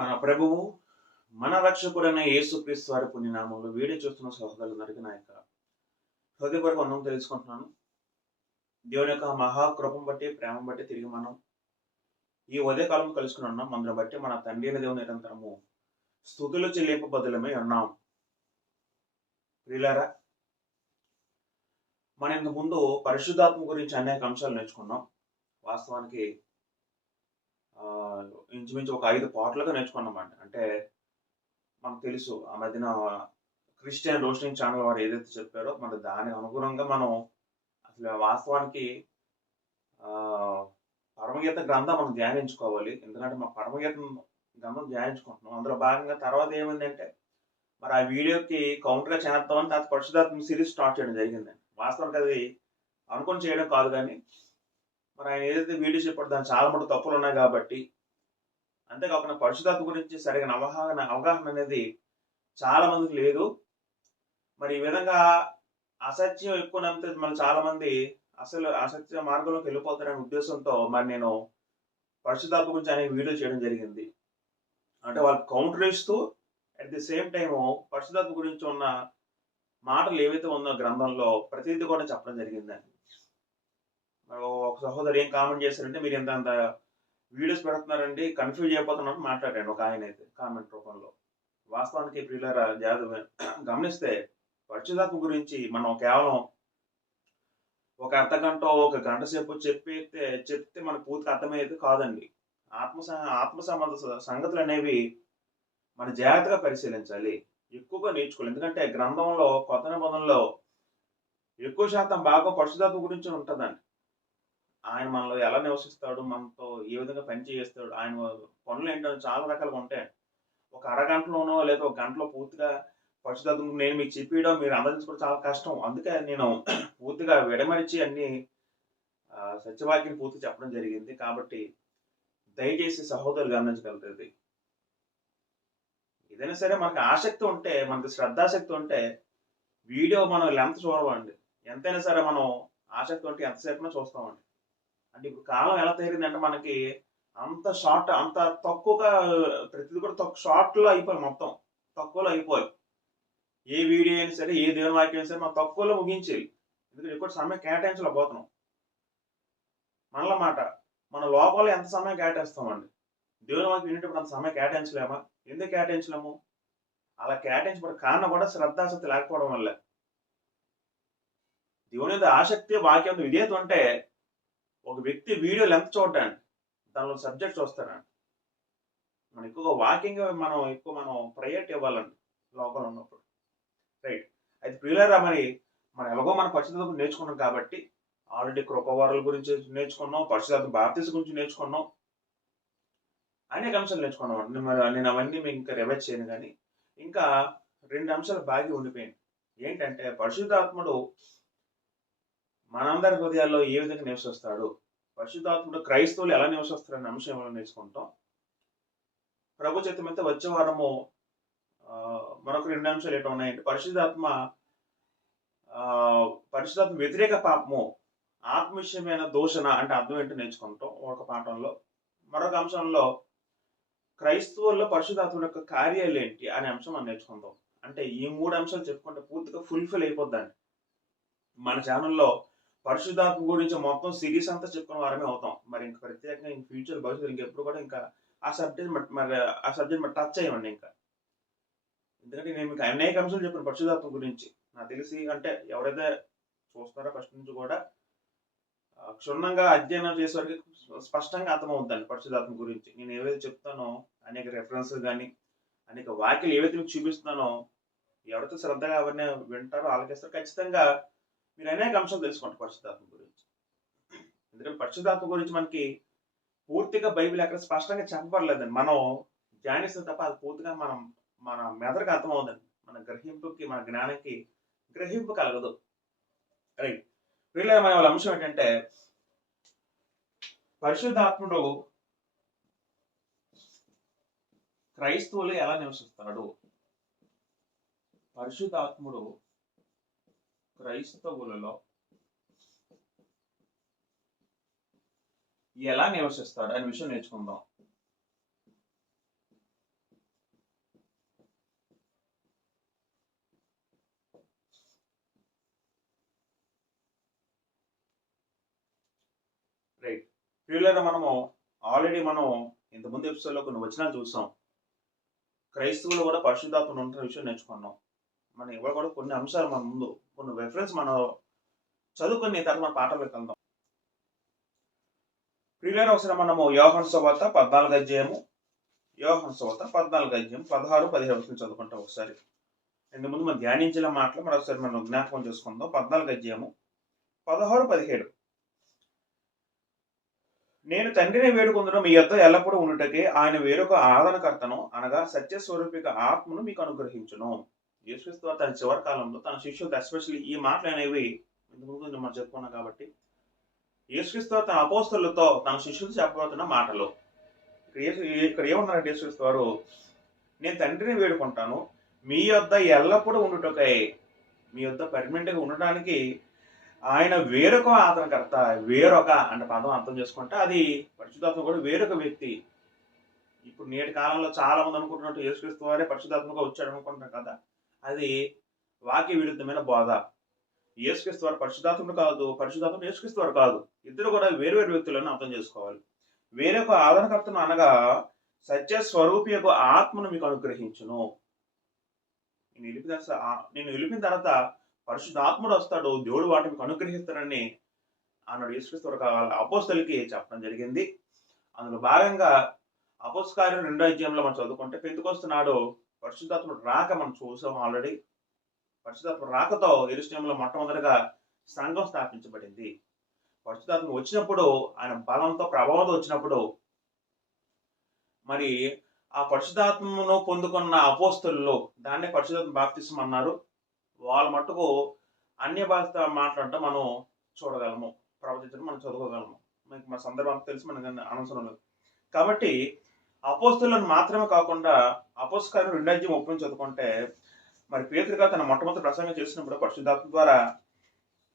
మన ప్రభువు, మన రక్షకుడైన యేసుక్రీస్తు వారి పుణ్యనామంలో వీడియో చూస్తున్న సహోదరులందరికీ నా యొక్క హృదయపూర్వక వందనం తెలుసుకుంటున్నాను. దేవుని యొక్క మహాకృపను బట్టి, ప్రేమను బట్టి తిరిగి మనం ఈ ఉదయకాలం కలుసుకుని ఉన్నాం. అందుని బట్టి మన తండ్రి అయిన దేవుని నిరంతరము స్తుతులు చెల్లింపు బదులమై ఉన్నాం. ప్రియులారా, మన ఇంతకు ముందు పరిశుద్ధాత్మ గురించి అనేక అంశాలు నేర్చుకున్నాం. వాస్తవానికి ఇంచుమించు ఒక 5 పాటలుగా నేర్చుకున్నామండి. అంటే మనకు తెలుసు ఆ మధ్యన క్రిస్టియన్ రోస్టింగ్ ఛానల్ వారు ఏదైతే చెప్పారో మన దానికి అనుగుణంగా మనం అసలు వాస్తవానికి పరమగీత గ్రంథం మనం ధ్యానించుకోవాలి. ఎందుకంటే మా పరమగీత గ్రంథం ధ్యానించుకుంటున్నాం. అందులో భాగంగా తర్వాత ఏమైందంటే మరి ఆ వీడియోకి కౌంటర్గా చేద్దామని తర్వాత పరిశుధాత్మ సిరీస్ స్టార్ట్ చేయడం జరిగిందండి. వాస్తవానికి అది అనుకుని చేయడం కాదు, కానీ మరి ఆయన ఏదైతే వీడియో చెప్పాడో దాని చాలా మటు తప్పులు ఉన్నాయి కాబట్టి, అంతేకాకుండా పరిశుధాత్మ గురించి సరైన అవగాహన అనేది చాలా మందికి లేదు. మరి ఈ విధంగా అసత్యం ఎక్కువ నమ్మితే మన చాలా మంది అసలు అసత్య మార్గంలోకి వెళ్ళిపోతారనే ఉద్దేశంతో మరి నేను పరిశుధాత్మ గురించి అనే వీడియో చేయడం జరిగింది. అంటే వాళ్ళు కౌంటర్ ఇస్తూ అట్ ది సేమ్ టైము పరిశుధాత్మ గురించి ఉన్న మాటలు ఏవైతే ఉందో గ్రంథంలో ప్రతిదీ కూడా చెప్పడం జరిగిందండి. ఒక సహోదరు ఏం కామెంట్ చేశారంటే, మీరు ఎంత వీడియోస్ పెడుతున్నారండి, కన్ఫ్యూజ్ అయిపోతున్నారని మాట్లాడాను ఒక ఆయన అయితే కామెంట్ రూపంలో. వాస్తవానికి ప్రియులారా గమనిస్తే పరిశుధాత్మ గురించి మనం కేవలం ఒక అర్ధగంట ఒక గంట సేపు చెప్తే మనకు పూర్తిగా అర్థమయ్యేది కాదండి. ఆత్మ సంబంధ సంగతులు అనేవి మనం జాగ్రత్తగా పరిశీలించాలి, ఎక్కువగా నేర్చుకోవాలి. ఎందుకంటే గ్రంథంలో కొత్త నిబంధనలో ఎక్కువ శాతం భాగం పరిశుధాత్మ గురించి ఉంటుందండి. ఆయన మనలో ఎలా నివసిస్తాడు, మనతో ఏ విధంగా పని చేస్తాడు, ఆయన పనులు ఏంటో చాలా రకాలుగా ఉంటాయి. ఒక అరగంటలోనో లేదా ఒక గంటలో పూర్తిగా పరిశుధాత్మ నేను మీకు చెప్పడం మీరు అందరించుకోవడం చాలా కష్టం. అందుకే నేను పూర్తిగా విడమరిచి అన్ని సత్యవాక్యం పూర్తి చెప్పడం జరిగింది. కాబట్టి దయచేసి సహోదరులు గమనించగలుగుతుంది. ఏదైనా సరే మనకు ఆసక్తి ఉంటే, మనకు శ్రద్ధాశక్తి ఉంటే వీడియో మనం లెంత్ చూడవండి. ఎంతైనా సరే మనం ఆసక్తి ఉంటే ఎంతసేపు చూస్తామండి. అంటే ఇప్పుడు కాలం ఎలా తయారైందంటే మనకి అంత షార్ట్, అంత తక్కువగా ప్రతిది కూడా షార్ట్లో అయిపోయి, మొత్తం తక్కువలో అయిపోయి. ఏ వీడియో అయినా సరే, ఏ దేవుని వాక్యం అయినా సరే మనం తక్కువలో ముగించేయాలి. ఎందుకంటే ఎక్కువ సమయం కేటాయించలేకపోతున్నాం. మనల మాట, మన లోపల ఎంత సమయం కేటాయిస్తామండి. దేవుని వాక్యం వినేటప్పుడు అంత సమయం కేటాయించలేమా? ఎందుకు కేటాయించలేము? అలా కేటాయించబడే కారణం కూడా శ్రద్ధాశక్తి లేకపోవడం వల్ల. దేవుని మీద ఆసక్తి, వాక్యం విధేయత ఉంటే ఒక వ్యక్తి వీడియో లెంత్ చూడటానికి దానిలో సబ్జెక్ట్ చూస్తారండి. మనం ఎక్కువగా వాకింగ్ మనం ప్రయారిటీ ఇవ్వాలండి లోపల ఉన్నప్పుడు. రైట్. అయితే ప్రియులారా, మనం ఎలాగో మన పరిశుద్ధత నేర్చుకున్నాం కాబట్టి ఆల్రెడీ కృపవారాల గురించి నేర్చుకున్నాం, పరిశుద్ధత బాప్తిసం గురించి నేర్చుకున్నాం, అనేక అంశాలు నేర్చుకున్నాం. నేను అవన్నీ మీకు ఇంకా రివైజ్ చేయను, కానీ ఇంకా 2 అంశాలు బాగా ఉండిపోయింది. ఏంటంటే పరిశుద్ధాత్ముడు మనందరి హృదయాల్లో ఏ విధంగా నివసిస్తాడు, పరిశుద్ధాత్ముడు క్రైస్తవులు ఎలా నివసిస్తారనే అంశంలో నేర్చుకుంటాం. ప్రభు చిత్తమైతే వచ్చే వారము మరొక 2 అంశాలు ఏంటో ఉన్నాయంటే పరిశుద్ధాత్మ వ్యతిరేక పాపము, ఆత్మవిషయమైన దూషణ అంటే అర్థం ఏంటో నేర్చుకుంటాం ఒక పాఠంలో. మరొక అంశంలో క్రైస్తవుల్లో పరిశుద్ధాత్మ యొక్క కార్యాలు ఏంటి అనే అంశం మనం నేర్చుకుంటాం. అంటే ఈ 3 అంశాలు చెప్పుకుంటే పూర్తిగా ఫుల్ఫిల్ అయిపోద్దండి. మన ఛానల్లో పరిశుద్ధాత్మ గురించి మొత్తం సిరీస్ అంతా చెప్పుకున్న వారమే అవుతాం. మరి ఇంకా ప్రత్యేకంగా ఇంక ఫ్యూచర్ భవిష్యత్తు ఇంకెప్పుడు కూడా ఇంకా ఆ సబ్జెక్ట్ టచ్ అయ్యండి ఇంకా. ఎందుకంటే నేను మీకు అనేక అంశాలు చెప్పాను పరిశుద్ధాత్మ గురించి. నాకు తెలిసి అంటే ఎవరైతే చూస్తారో ఫస్ట్ నుంచి కూడా క్షుణ్ణంగా అధ్యయనం చేసేవారికి స్పష్టంగా అర్థమవుతుందండి పరిశుద్ధాత్మ గురించి. నేను ఏవైతే చెప్తానో అనేక రెఫరెన్సెస్ కానీ అనేక వాక్యాలు ఏవైతే మీకు చూపిస్తున్నానో ఎవరైతే శ్రద్ధగా అవన్నీ వింటారో ఆలకిస్తారో ఖచ్చితంగా మీరు అనేక అంశాలు తెలుసుకుంటారు పరిశుద్ధాత్మ గురించి. ఎందుకంటే పరిశుద్ధాత్మ గురించి మనకి పూర్తిగా బైబిల్ ఎక్కడ స్పష్టంగా చెప్పబడలేదండి. మనం ధ్యానిస్తే తప్ప అది పూర్తిగా మన మెదడుకి అర్థమవుతుంది. మన గ్రహింపుకి, మన జ్ఞానానికి గ్రహింపు కలగదు. రైట్. వీళ్ళ మన వాళ్ళ అంశం ఏంటంటే పరిశుద్ధాత్ముడు క్రైస్తవులు ఎలా నివసిస్తాడు, పరిశుద్ధాత్ముడు క్రైస్తవులలో ఎలా నివసిస్తాడు అనే విషయం నేర్చుకుందాం. ప్రియులారా, ఆల్రెడీ మనం ఇంతకుముందు ఎపిసోడ్లో కొన్ని వచనాలు చూసాం. క్రైస్తవులు కూడా పరిశుద్ధాత్మను ఉంటున్న విషయం నేర్చుకున్నాం. మనం ఇవాళ కూడా కొన్ని అంశాలు మన ముందు, కొన్ని రెఫరెన్స్ మనం చదువుకుని తర్వాత మన పాఠంలోకి వెళ్దాం. ప్రియులారా, ఒకసారి మనము యోహాను సువార్త 14వ అధ్యాయము, 16, 17 చదువుకుంటాం ఒకసారి. ఇంతకుముందు మనం ధ్యానించిన మాటలు మరొకసారి మనం జ్ఞాపకం చేసుకుందాం. 14వ అధ్యాయము 16, 17. నేను తండ్రిని వేడుకొందును, మీ యొద్ద ఎల్లప్పుడూ ఉండుటకే ఆయన వేరొక ఆదరణకర్తను అనగా సత్యస్వరూపిక ఆత్మను మీకు అనుగ్రహించును. యేసుక్రీస్తు తన చివరి కాలంలో తన శిష్యులకు ఎస్పెషల్లీ ఈ మాటలు అనేవి ఇంతకుముందు మనం చెప్పుకున్నాం కాబట్టి, యేసుక్రీస్తు తన అపోస్తలులతో తన శిష్యులు చెప్పబోతున్న మాటలు. ఇక్కడ ఏమన్నారంటే యేసుక్రీస్తు వారు, నేను తండ్రిని వేడుకుంటాను మీ యొద్ద ఎల్లప్పుడూ ఉండుటకై, మీ యొద్ద పర్మనెంట్గా ఉండడానికి ఆయన వేరొక ఆదరణకర్త, వేరొక అంటే పదం అర్థం చేసుకుంటే అది పరిశుద్ధాత్మ కూడా వేరొక వ్యక్తి. ఇప్పుడు నేటి కాలంలో చాలా మంది అనుకుంటున్నట్టు యేసుక్రీస్తు వారే పరిశుద్ధాత్మగా వచ్చాడు అనుకుంటున్నారు కదా, అది వాక్య విరుద్ధమైన బోధ. యేసుక్రీస్తు వారు పరిశుద్ధాత్ముడు కాదు, పరిశుద్ధాత్ముడు యేసుక్రీస్తు వారు కాదు. ఇద్దరు కూడా వేరు వేరు వ్యక్తులను అర్థం చేసుకోవాలి. వేరొక ఆదరణకర్తను అనగా సత్య స్వరూపి యొక్క ఆత్మను మీకు అనుగ్రహించును. నేను నిలిపిన తర్వాత పరిశుద్ధాత్ముడు వస్తాడు, దేవుడు వాటిని మీకు అనుగ్రహిస్తాడని అన్నాడు యేసుక్రీస్తు వారు అపోస్తలులకి చెప్పడం జరిగింది. అందులో భాగంగా అపోస్తల కార్యం 2వ అధ్యాయంలో మనం చదువుకుంటే, పెంతెకొస్తు నాడు పరిశుద్ధాత్ముడు రాక మనం చూసాం ఆల్రెడీ. పరిశుద్ధాత్మ రాకతో యెరూషలేములో మొట్టమొదటిగా సంఘం స్థాపించబడింది. పరిశుద్ధాత్మ వచ్చినప్పుడు, ఆయన బలంతో ప్రభావంతో వచ్చినప్పుడు, మరి ఆ పరిశుద్ధాత్మను పొందుకున్న అపోస్తలులు దాన్నే పరిశుద్ధాత్మ బాప్తిస్మం అన్నారు. వాళ్ళ మట్టుకు అన్య భాష మాట్లాడటం మనం చూడగలము, ప్రవచించడం మనం చదువుకోగలము. మనకి మన సందర్భం తెలిసి మనకు అనవసరం లేదు. కాబట్టి అపోస్తలులను మాత్రమే కాకుండా అపోస్తల కార్యం 2వ అధ్యాయం 30 చదువుకుంటే, మరి పేతురుగా తన మొట్టమొదటి ప్రసంగం చేసినప్పుడు పరిశుద్ధాత్మ ద్వారా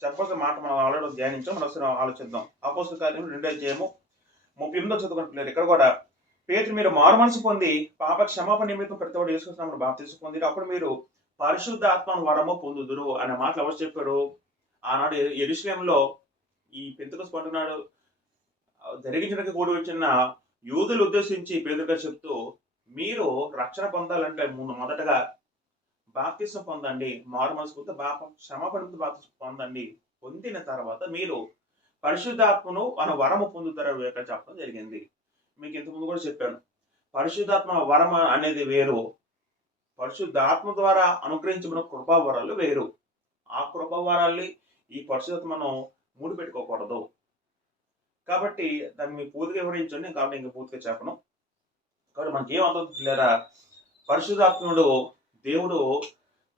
చెప్పాల్సిన మాట మనం ఆల్రెడీ ధ్యానించాం. మనం ఒకసారి ఆలోచిద్దాం. అపోస్తల కార్యం 2వ అధ్యాయము 38 చదువుకుంటున్నారు. ఇక్కడ కూడా పేతురు, మీరు మారు మనసు పొంది పాప క్షమాపణ నిమిత్తం ప్రతివాడు యేసుక్రీస్తు నామమున బాప్తిస్మం పొందిరి, అప్పుడు మీరు పరిశుద్ధాత్మను వరము పొందుదురు అనే మాటలు ఎవరు చెప్పారు? ఆనాడు యెరూషలేములో ఈ పెంతెకొస్తు పండుగ నాడు జరిగించడానికి కూడి వచ్చిన యూదులు ఉద్దేశించి పేతురుగా చెప్తూ, మీరు రక్షణ పొందాలంటే మొదటగా బాప్తిస్మం పొందండి, మారు మనసు పొంది క్షమాపణ బాప్తిస్మం పొందండి, పొందిన తర్వాత మీరు పరిశుద్ధాత్మను మన వరము పొందుతారు చెప్పడం జరిగింది. మీకు ఇంతకుముందు కూడా చెప్పాను, పరిశుద్ధాత్మ వరం అనేది వేరు, పరిశుద్ధాత్మ ద్వారా అనుగ్రహించబడిన కృపావరాలు వేరు. ఆ కృపావరాల్ని ఈ పరిశుద్ధాత్మ మనం ముడిపెట్టుకోకూడదు. కాబట్టి దాన్ని మీకు పూర్తిగా వివరించండి, కాబట్టి ఇంకా పూర్తిగా చెప్పను. కాబట్టి మనకి ఏమవుతుంది లేదా, పరిశుద్ధాత్ముడు దేవుడు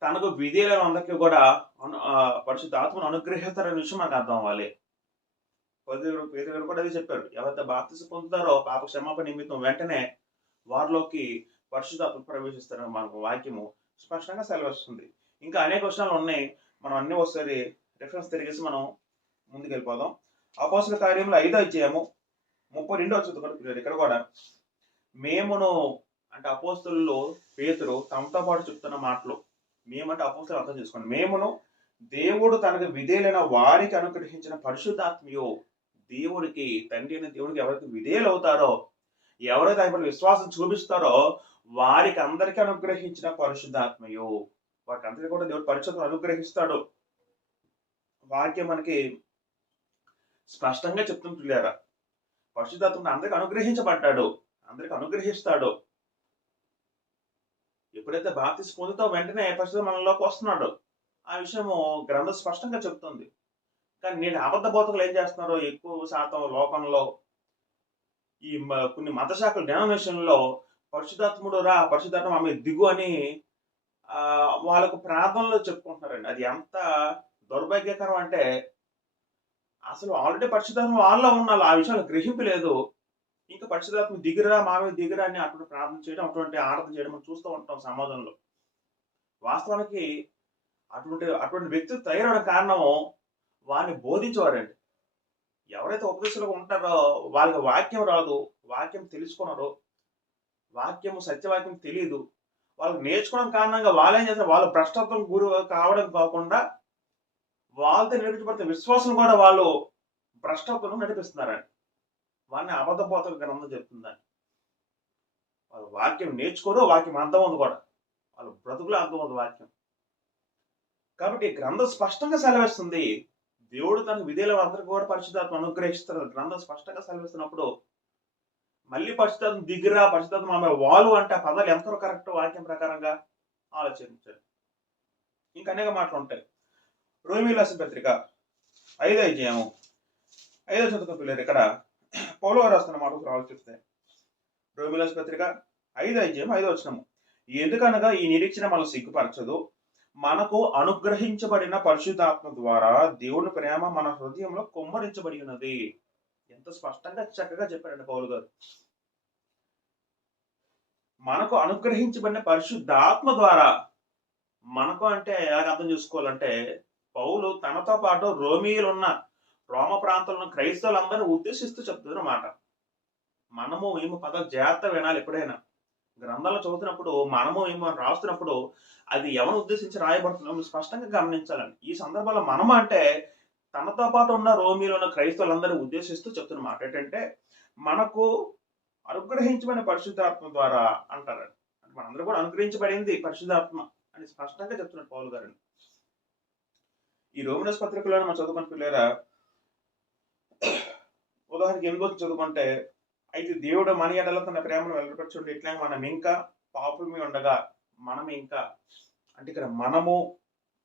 తనకు విధేయులైన అందరికీ కూడా పరిశుద్ధాత్మను అనుగ్రహిస్తారనే విషయం మనకు అర్థం అవ్వాలి. పేతురు కూడా అదే చెప్పారు, ఎవరైతే బాప్తిస్మం పొందుతారో పాప క్షమాపణ నిమిత్తం వెంటనే వారిలోకి పరిశుద్ధాత్మ ప్రవేశిస్తారని మనకు వాక్యము స్పష్టంగా సెలవిస్తుంది. ఇంకా అనేక విషయాలు ఉన్నాయి, మనం అన్ని ఒకసారి రిఫరెన్స్ తిరిగేసి మనం ముందుకు వెళ్ళిపోదాం. అపోస్తల కార్యంలో 5వ అధ్యాయము 32 చదువుకుంటున్నారు. ఇక్కడ కూడా మేమును అంటే అపోస్తలులు పేతురు తమతో పాటు చెప్తున్న మాటలు, మేమంటే అపోస్తలు అర్థం చేసుకోండి. మేమును దేవుడు తనకు విధేయులైన వారికి అనుగ్రహించిన పరిశుద్ధాత్మయు, దేవుడికి తండ్రి అయిన దేవుడికి ఎవరైతే విధేయులు అవుతారో, ఎవరైతే ఆయన విశ్వాసం చూపిస్తారో వారికి అందరికీ అనుగ్రహించిన పరిశుద్ధాత్మయు, వారికి అందరికీ కూడా దేవుడు పరిశుద్ధం అనుగ్రహిస్తాడు. వాక్యం మనకి స్పష్టంగా చెప్తుంటున్నారా, పరిశుద్ధాత్మను అందరికి అనుగ్రహించబడ్డాడు, అందరికి అనుగ్రహిస్తాడు. ఎప్పుడైతే బాప్తిస్మం పొందుతావో వెంటనే పరిశుద్ధం మనలోకి వస్తున్నాడు. ఆ విషయము గ్రంథం స్పష్టంగా చెప్తుంది. కానీ నేను అబద్ధ బోధకులు ఏం చేస్తున్నారో, ఎక్కువ శాతం లోకంలో ఈ కొన్ని మత శాఖల డెనామినేషన్లో పరిశుద్ధాత్ముడు రా, పరిశుద్ధాత్మ ఆమె దిగు అని వాళ్ళకు ప్రార్థనలో చెప్పుకుంటున్నారండి. అది ఎంత దౌర్భాగ్యకరం అంటే, అసలు ఆల్రెడీ పరిశుద్ధాత్మ వాళ్ళలో ఉన్నారు, ఆ విషయాలు గ్రహింపు లేదు. ఇంకా పరిశుద్ధాత్మ దిగురా, మామే దిగురా అని అటువంటి ప్రార్థన చేయడం, అటువంటి ఆరాధన చేయడం మనం చూస్తూ ఉంటాం సమాజంలో. వాస్తవానికి అటువంటి వ్యక్తులు తయారవడం కారణం వారిని బోధించేవారండి. ఎవరైతే ఉపదేశంలో ఉంటారో వాళ్ళకి వాక్యం రాదు, వాక్యం తెలుసుకున్నారో, వాక్యము సత్యవాక్యం తెలియదు, వాళ్ళకి నేర్చుకోవడం కారణంగా వాళ్ళు ఏం చేస్తారు, వాళ్ళు భ్రష్టత్వం గురి కావడం కాకుండా వాళ్ళతో నడిపించబడితే విశ్వాసం కూడా వాళ్ళు భ్రష్టత్వం నడిపిస్తున్నారండి. వాడిని అబద్ధపోతల గ్రంథం చెప్తుందని. వాళ్ళు వాక్యం నేర్చుకోరు, వాక్యం అర్థం ఉంది కూడా, వాళ్ళ బ్రతుకులో అర్థం ఉంది వాక్యం. కాబట్టి గ్రంథం స్పష్టంగా సెలవిస్తుంది, దేవుడు తన విధేయుల అందరికీ కూడా పరిశుద్ధాత్మ అనుగ్రహిస్తారు. గ్రంథం స్పష్టంగా సెలవిస్తున్నప్పుడు మళ్ళీ పరిశుద్ధాత్మ దిగిరా, పరిశుద్ధాత్మ ఆమె వాలు అంటే ఆ పదాలు ఎంతవరకు కరెక్ట్ వాక్యం ప్రకారంగా ఆలోచించారు. ఇంకా అనేక మాటలు ఉంటాయి. రోమీయులకు రాసిన పత్రిక 5వ అధ్యాయము 5వ చదువుకున్న పిల్లలు ఇక్కడ పౌలు గారు రాస్తున్న మాటలు ఆలోచిస్తే, రోమీయులకు రాసిన పత్రిక 5వ అధ్యాయం 5వ వచనము, ఎందుకనగా ఈ నిరీక్షణ మనల్ని సిగ్గుపరచదు, మనకు అనుగ్రహించబడిన పరిశుద్ధాత్మ ద్వారా దేవుని ప్రేమ మన హృదయంలో కుమ్మరించబడి ఉన్నది. ఎంత స్పష్టంగా చక్కగా చెప్పారండి పౌలు గారు. మనకు అనుగ్రహించబడిన పరిశుద్ధాత్మ ద్వారా, మనకు అంటే ఎలా అర్థం చేసుకోవాలంటే, పౌలు తనతో పాటు రోమీయులు ఉన్న రోమ ప్రాంతంలో క్రైస్తవులందరినీ ఉద్దేశిస్తూ చెప్తున్న మాట. మనము ఏమో పదాలు జాగ్రత్త వినాలి. ఎప్పుడైనా గ్రంథాలు చదువుతున్నప్పుడు మనము ఏమో రాస్తున్నప్పుడు అది ఎవరిని ఉద్దేశించి రాయబడుతున్నామో స్పష్టంగా గమనించాలండి. ఈ సందర్భంలో మనము అంటే తనతో పాటు ఉన్న రోమీలో ఉన్న క్రైస్తవులందరూ ఉద్దేశిస్తూ చెప్తున్న మాట ఏంటంటే, మనకు అనుగ్రహించబడిన పరిశుద్ధాత్మ ద్వారా అంటారండి. అంటే మనందరూ కూడా అనుగ్రహించబడింది పరిశుద్ధాత్మ అని స్పష్టంగా చెప్తున్నారు పౌలు గారు. ఈ రోమన్స్ పత్రికలో మనం చదువుకున్న పిల్లరా, ఉదాహరణకి 8వ చదువుకుంటే, అయితే దేవుడు మన ఎడల తన ప్రేమను వెల్లడిపరచుండి ఇట్లా మనం ఇంకా పాపులమే ఉండగా మనం ఇంకా అంటే ఇక్కడ మనము,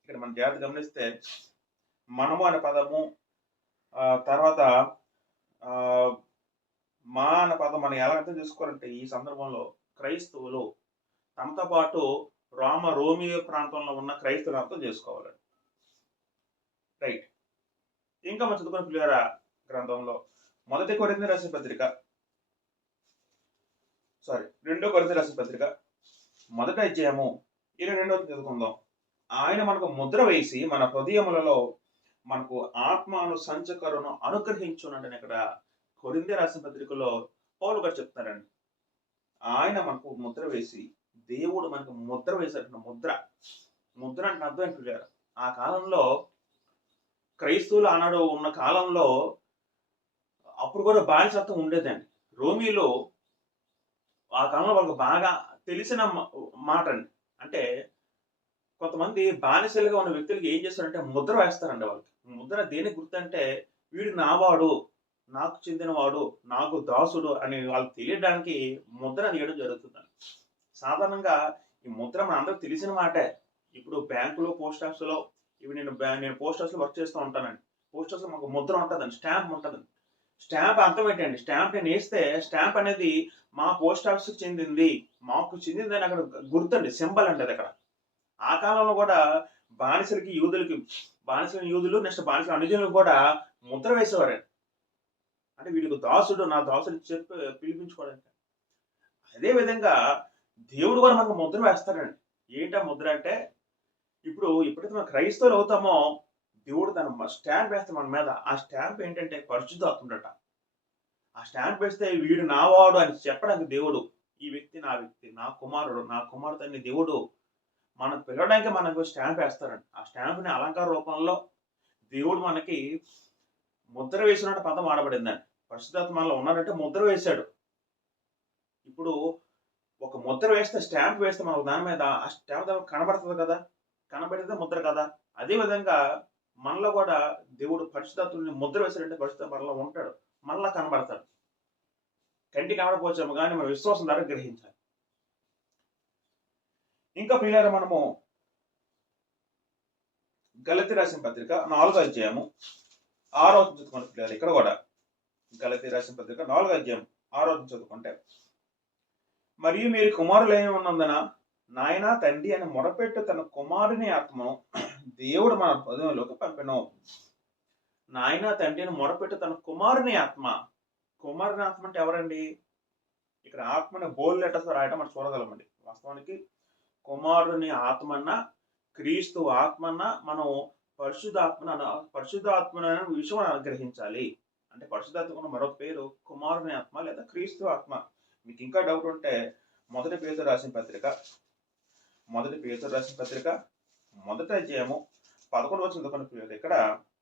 ఇక్కడ మన జాగ్రత్త గమనిస్తే మనము అనే పదము తర్వాత మా అనే పదం మనం ఎలా అర్థం చేసుకోవాలంటే, ఈ సందర్భంలో క్రైస్తవులు తమతో పాటు రోమియో ప్రాంతంలో ఉన్న క్రైస్తవులు అర్థం చేసుకోవాలండి. రైట్. ఇంకా మనం చదువుకున్న పిల్లల గ్రంథంలో 2 కొరింథీ రాసిన పత్రిక 1వ అధ్యాయము 22వ చదువుకుందాం. ఆయన మనకు ముద్ర వేసి మన హృదయములలో మనకు ఆత్మను సంచకరును అనుగ్రహించునంటే ఇక్కడ కొరింథీ రాసిన పత్రికలో పౌలు గారు చెప్తున్నారండి. ఆయన మనకు ముద్ర వేసి, దేవుడు మనకు ముద్ర వేశాడు. ముద్ర అంటే అర్థం ఏంటి? ఆ కాలంలో క్రైస్తవులు ఆనాడు ఉన్న కాలంలో అప్పుడు కూడా బానిసత్వం ఉండేదండి. రోమీలో ఆ కాలంలో వాళ్ళకి బాగా తెలిసిన మాట అండి. అంటే కొంతమంది బానిసలుగా ఉన్న వ్యక్తులకి ఏం చేస్తారంటే ముద్ర వేస్తారండి. వాళ్ళకి ముద్ర దేనికి గుర్తు అంటే, వీడు నావాడు, నాకు చెందినవాడు, నాకు దాసుడు అని వాళ్ళకి తెలియడానికి ముద్ర వేయడం జరుగుతుందండి. సాధారణంగా ఈ ముద్ర మన అందరికి తెలిసిన మాటే. ఇప్పుడు బ్యాంకులో, పోస్ట్ ఆఫీసులో, ఇవి నేను పోస్ట్ ఆఫీస్లో వర్క్ చేస్తూ ఉంటానండి. పోస్ట్ ఆఫీస్లో మాకు ముద్ర ఉంటుందండి, స్టాంప్ ఉంటుందండి. స్టాంప్ అర్థం ఏంటండి? స్టాంప్ నేను వేస్తే స్టాంప్ అనేది మా పోస్ట్ ఆఫీస్కి చెందింది, మాకు చెందింది అని అక్కడ గుర్తండి, సింబల్ అండి అది అక్కడ. ఆ కాలంలో కూడా బానిసలకి యూదులు నెక్స్ట్ బానిసల అనుజనులకు కూడా ముద్ర వేసేవారండి. అంటే వీడికి దాసుడు, నా దాసుడు చెప్పి పిలిపించుకోవడానికి. అదే విధంగా దేవుడు కూడా మనకు ముద్ర వేస్తాడండి. ఏంటా ముద్ర అంటే, ఇప్పుడు ఎప్పుడైతే మనం క్రైస్తవులు అవుతామో దేవుడు తన స్టాంప్ వేస్తే మన మీద. ఆ స్టాంప్ ఏంటంటే పరిశుద్ధాత్ముడట. ఆ స్టాంప్ వేస్తే వీడు నావాడు అని చెప్పడానికి దేవుడు, ఈ వ్యక్తి నా వ్యక్తి, నా కుమారుడు, నా కుమార్తెని దేవుడు మనం పిలవడానికి మనకు స్టాంప్ వేస్తారండి. ఆ స్టాంప్ని అలంకార రూపంలో దేవుడు మనకి ముద్ర వేసినట్టు పదం ఆడబడిందండి. పరిశుద్ధాత్మ మనలో ఉన్నాడంటే ముద్ర వేశాడు. ఇప్పుడు ఒక ముద్ర వేస్తే, స్టాంప్ వేస్తే మనకు దాని మీద ఆ స్టాంప్ కనబడుతుంది కదా, కనబడితే ముద్ర కదా. అదే విధంగా మనలో కూడా దేవుడు పరిశుద్ధాత్మని ముద్ర వేశాడంటే పరిశుద్ధాత్మ మనలో ఉంటాడు, మనలా కనబడతాడు. కంటి కనబడపోవచ్చాము కానీ మన విశ్వాసం ద్వారా గ్రహించాలి. ఇంకా ప్రియులారా, మనము గలతీ రాసిన పత్రిక 4వ అధ్యాయము 6వ చదువుకుంటే పిల్లలు, ఇక్కడ కూడా గలతీ రాసిన పత్రిక 4వ అధ్యాయం 6వ చదువుకుంటే, మరియు మీరు కుమారులైన ఉన్నందున నాయన తండ్రి అని మొరపెట్టు తన కుమారుని ఆత్మను దేవుడు మన హృదయంలోకి పంపెను. నాయన తండ్రి అని మొరపెట్టు తన కుమారుని ఆత్మ. కుమారుని ఆత్మ అంటే ఎవరండి? ఇక్కడ ఆత్మని బోల్ లెటర్స్ రాయడం మనం చూడగలమండి. వాస్తవానికి కుమారుని ఆత్మన్న, క్రీస్తు ఆత్మన్న, మనం పరిశుద్ధాత్మను విషయం అనుగ్రహించాలి. అంటే పరిశుద్ధాత్మకు మరొక పేరు కుమారుని ఆత్మ లేదా క్రీస్తు ఆత్మ. మీకు ఇంకా డౌట్ ఉంటే 1 పేతురు రాసిన పత్రిక 1వ అధ్యాయము 11వ వచనం. ఇక్కడ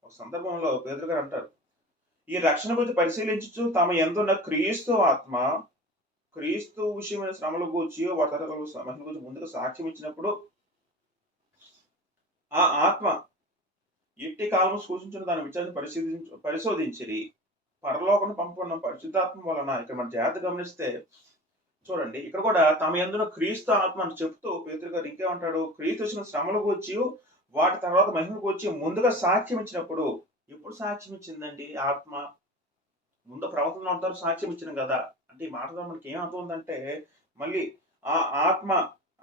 ఒక సందర్భంలో పేతురు గారు అంటారు, ఈ రక్షణ గురించి పరిశీలించు తమ యందున్న క్రీస్తు విషయమైన శ్రమల గూర్చి వాటి తర్వాత మహిమ గురించి ముందుగా సాక్ష్యం ఇచ్చినప్పుడు ఆ ఆత్మ ఎట్టి కాలము సూచించిన దాని విచారణ పరిశోధించిరి పరలోకను పంపన్న పరిశుద్ధాత్మ వలన. ఇక్కడ మన జాగ్రత్త గమనిస్తే చూడండి, ఇక్కడ కూడా తమ యందున క్రీస్తు ఆత్మ అని చెప్తూ పేతురు గారు ఇంకేమంటాడు, క్రీస్తు వచ్చిన శ్రమల గూర్చి వాటి తర్వాత మహిమ గూర్చి ముందుగా సాక్ష్యం ఇచ్చినప్పుడు. ఎప్పుడు సాక్ష్యం ఇచ్చిందండి ఆత్మ? ముందు ప్రవర్తన అంతా సాక్ష్యం ఇచ్చిన కదా. అంటే ఈ మాట ద్వారా మనకి ఏమవుతుందంటే, మళ్ళీ ఆ ఆత్మ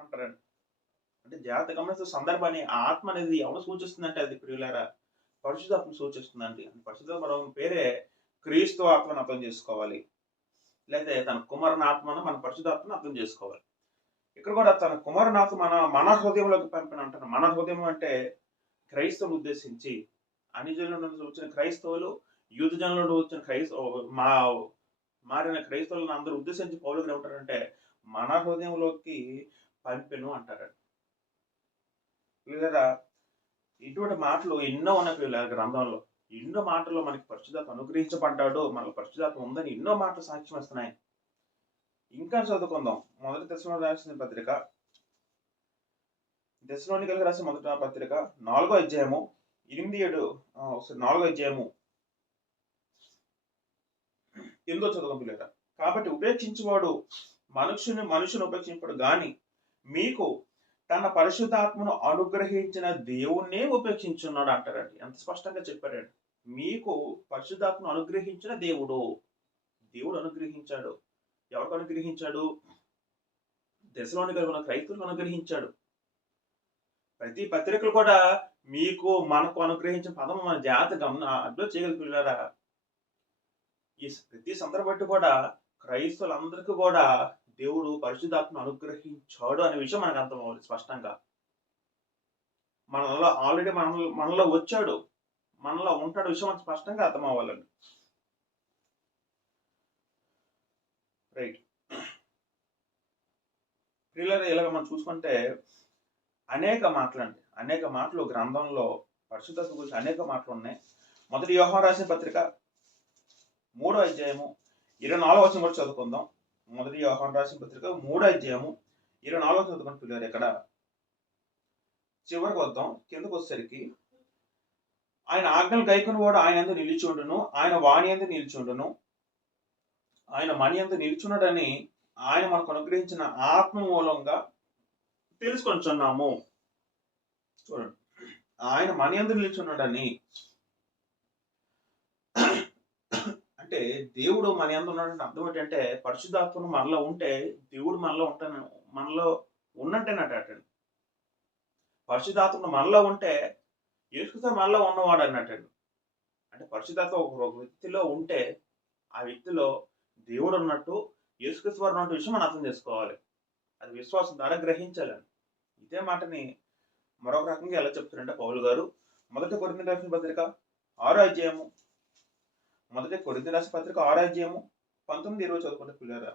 అంటారండి. అంటే జాగ్రత్త గమనిస్తే సందర్భాన్ని ఆత్మ అనేది ఎవరు సూచిస్తుందంటే అది ప్రియులారా పరిశుద్ధాత్మ సూచిస్తుందండి. పరిశుద్ధాత్మ పేరే క్రీస్తు ఆత్మను అర్థం చేసుకోవాలి, లేదా తన కుమారుని ఆత్మను మన పరిశుద్ధాత్మను అర్థం చేసుకోవాలి. ఇక్కడ కూడా తన కుమారుని ఆత్మ మన హృదయంలోకి పంపిన అంటారు. మన హృదయం అంటే క్రైస్తవులు ఉద్దేశించి, అన్ని జనుల నుండి వచ్చిన క్రైస్తవులు, యూదు జనుల నుండి వచ్చిన మారిన క్రైస్తవులను అందరూ ఉద్దేశించి పౌలు గారు ఏమంటారంటే మన హృదయంలోకి పంపెను అంటారండి. లేదా ఇటువంటి మాటలు ఎన్నో ఉన్నాయి గ్రంథంలో. ఎన్నో మాటల్లో మనకి పరిశుద్ధాత్మ అనుగ్రహించబడ్డాడు, మనకు పరిశుద్ధాత్మ ఉందని ఎన్నో మాటలు సాక్ష్యం వస్తున్నాయి. ఇంకా చదువుకుందాం. మొదటి దశలోనికి రాసిన పత్రిక, దశలోనికలకు రాసిన మొదటి పత్రిక 4వ అధ్యాయము 8-7 4వ అధ్యాయము 8వ చదువుకుంటులేదా. కాబట్టి ఉపేక్షించేవాడు మనుషుని ఉపేక్షించడు గాని మీకు తన పరిశుద్ధాత్మను అనుగ్రహించిన దేవుణ్ణే ఉపేక్షించున్నాడు అంటారండి. ఎంత స్పష్టంగా చెప్పారండి. మీకు పరిశుద్ధాత్మను అనుగ్రహించిన దేవుడు అనుగ్రహించాడు. ఎవరికి అనుగ్రహించాడు? దశలోని కలిగిన క్రైస్తవులకు అనుగ్రహించాడు. ప్రతి పత్రికలు కూడా మీకు మనకు అనుగ్రహించిన పదం మన జాగ్రత్త అర్థం చేయగలుగుతున్నారా? ఈ ప్రతి సందర్భం బట్టి కూడా క్రైస్తవులందరికీ కూడా దేవుడు పరిశుద్ధాత్మను అనుగ్రహించాడు అనే విషయం మనకు అర్థం అవ్వాలి స్పష్టంగా. మనలో ఆల్రెడీ మనలో వచ్చాడు, మనలో ఉంటాడు విషయం మనకు స్పష్టంగా అర్థం అవ్వాలండి. రైట్. ప్రియులారా, ఇలాగ మనం చూసుకుంటే అనేక మాటలు గ్రంథంలో పరిశుద్ధత గురించి అనేక మాటలు ఉన్నాయి. మొదటి యోహాను రాసిన పత్రిక 3వ అధ్యాయము 24వ వచనం కూడా చదువుకుందాం. మొదటి యోహాను రాసిన పత్రిక 3వ అధ్యాయము 24వ వచనం చదువుకుని పిల్లలు ఇక్కడ చివరికి వద్దాం. కిందకు వచ్చేసరికి ఆయన ఆజ్ఞలు గైకొని వాడు ఆయన యందు నిలిచుండును, ఆయన వాణి యందు నిలిచుండును, ఆయన మణి యందు నిలిచున్నాడని ఆయన మనకు అనుగ్రహించిన ఆత్మ మూలంగా తెలుసుకొనిచున్నాము. చూడండి, ఆయన మణి యందు నిలిచున్నాడని అంటే దేవుడు మన యందు ఉన్నాడంటే అర్థం ఏంటంటే పరిశుద్ధాత్మను మనలో ఉంటే దేవుడు మనలో ఉన్నట్టేనట. పరిశుద్ధాత్మను మనలో ఉంటే యేసుక్రీస్తు మనలో ఉన్నవాడు అన్నట్టండి. అంటే పరిశుద్ధాత్మ ఒక వ్యక్తిలో ఉంటే ఆ వ్యక్తిలో దేవుడు ఉన్నట్టు, యేసుక్రీస్తు వారు ఉన్నట్టు విషయం మనం అర్థం చేసుకోవాలి. అది విశ్వాసం ద్వారా గ్రహించాలని. ఇదే మాటని మరొక రకంగా ఎలా చెప్తారంటే పౌలు గారు మొదటి కొరింథీ రాసిన పత్రిక 6వ అధ్యాయము 19-20 చదువుకుంటే పిల్లరా,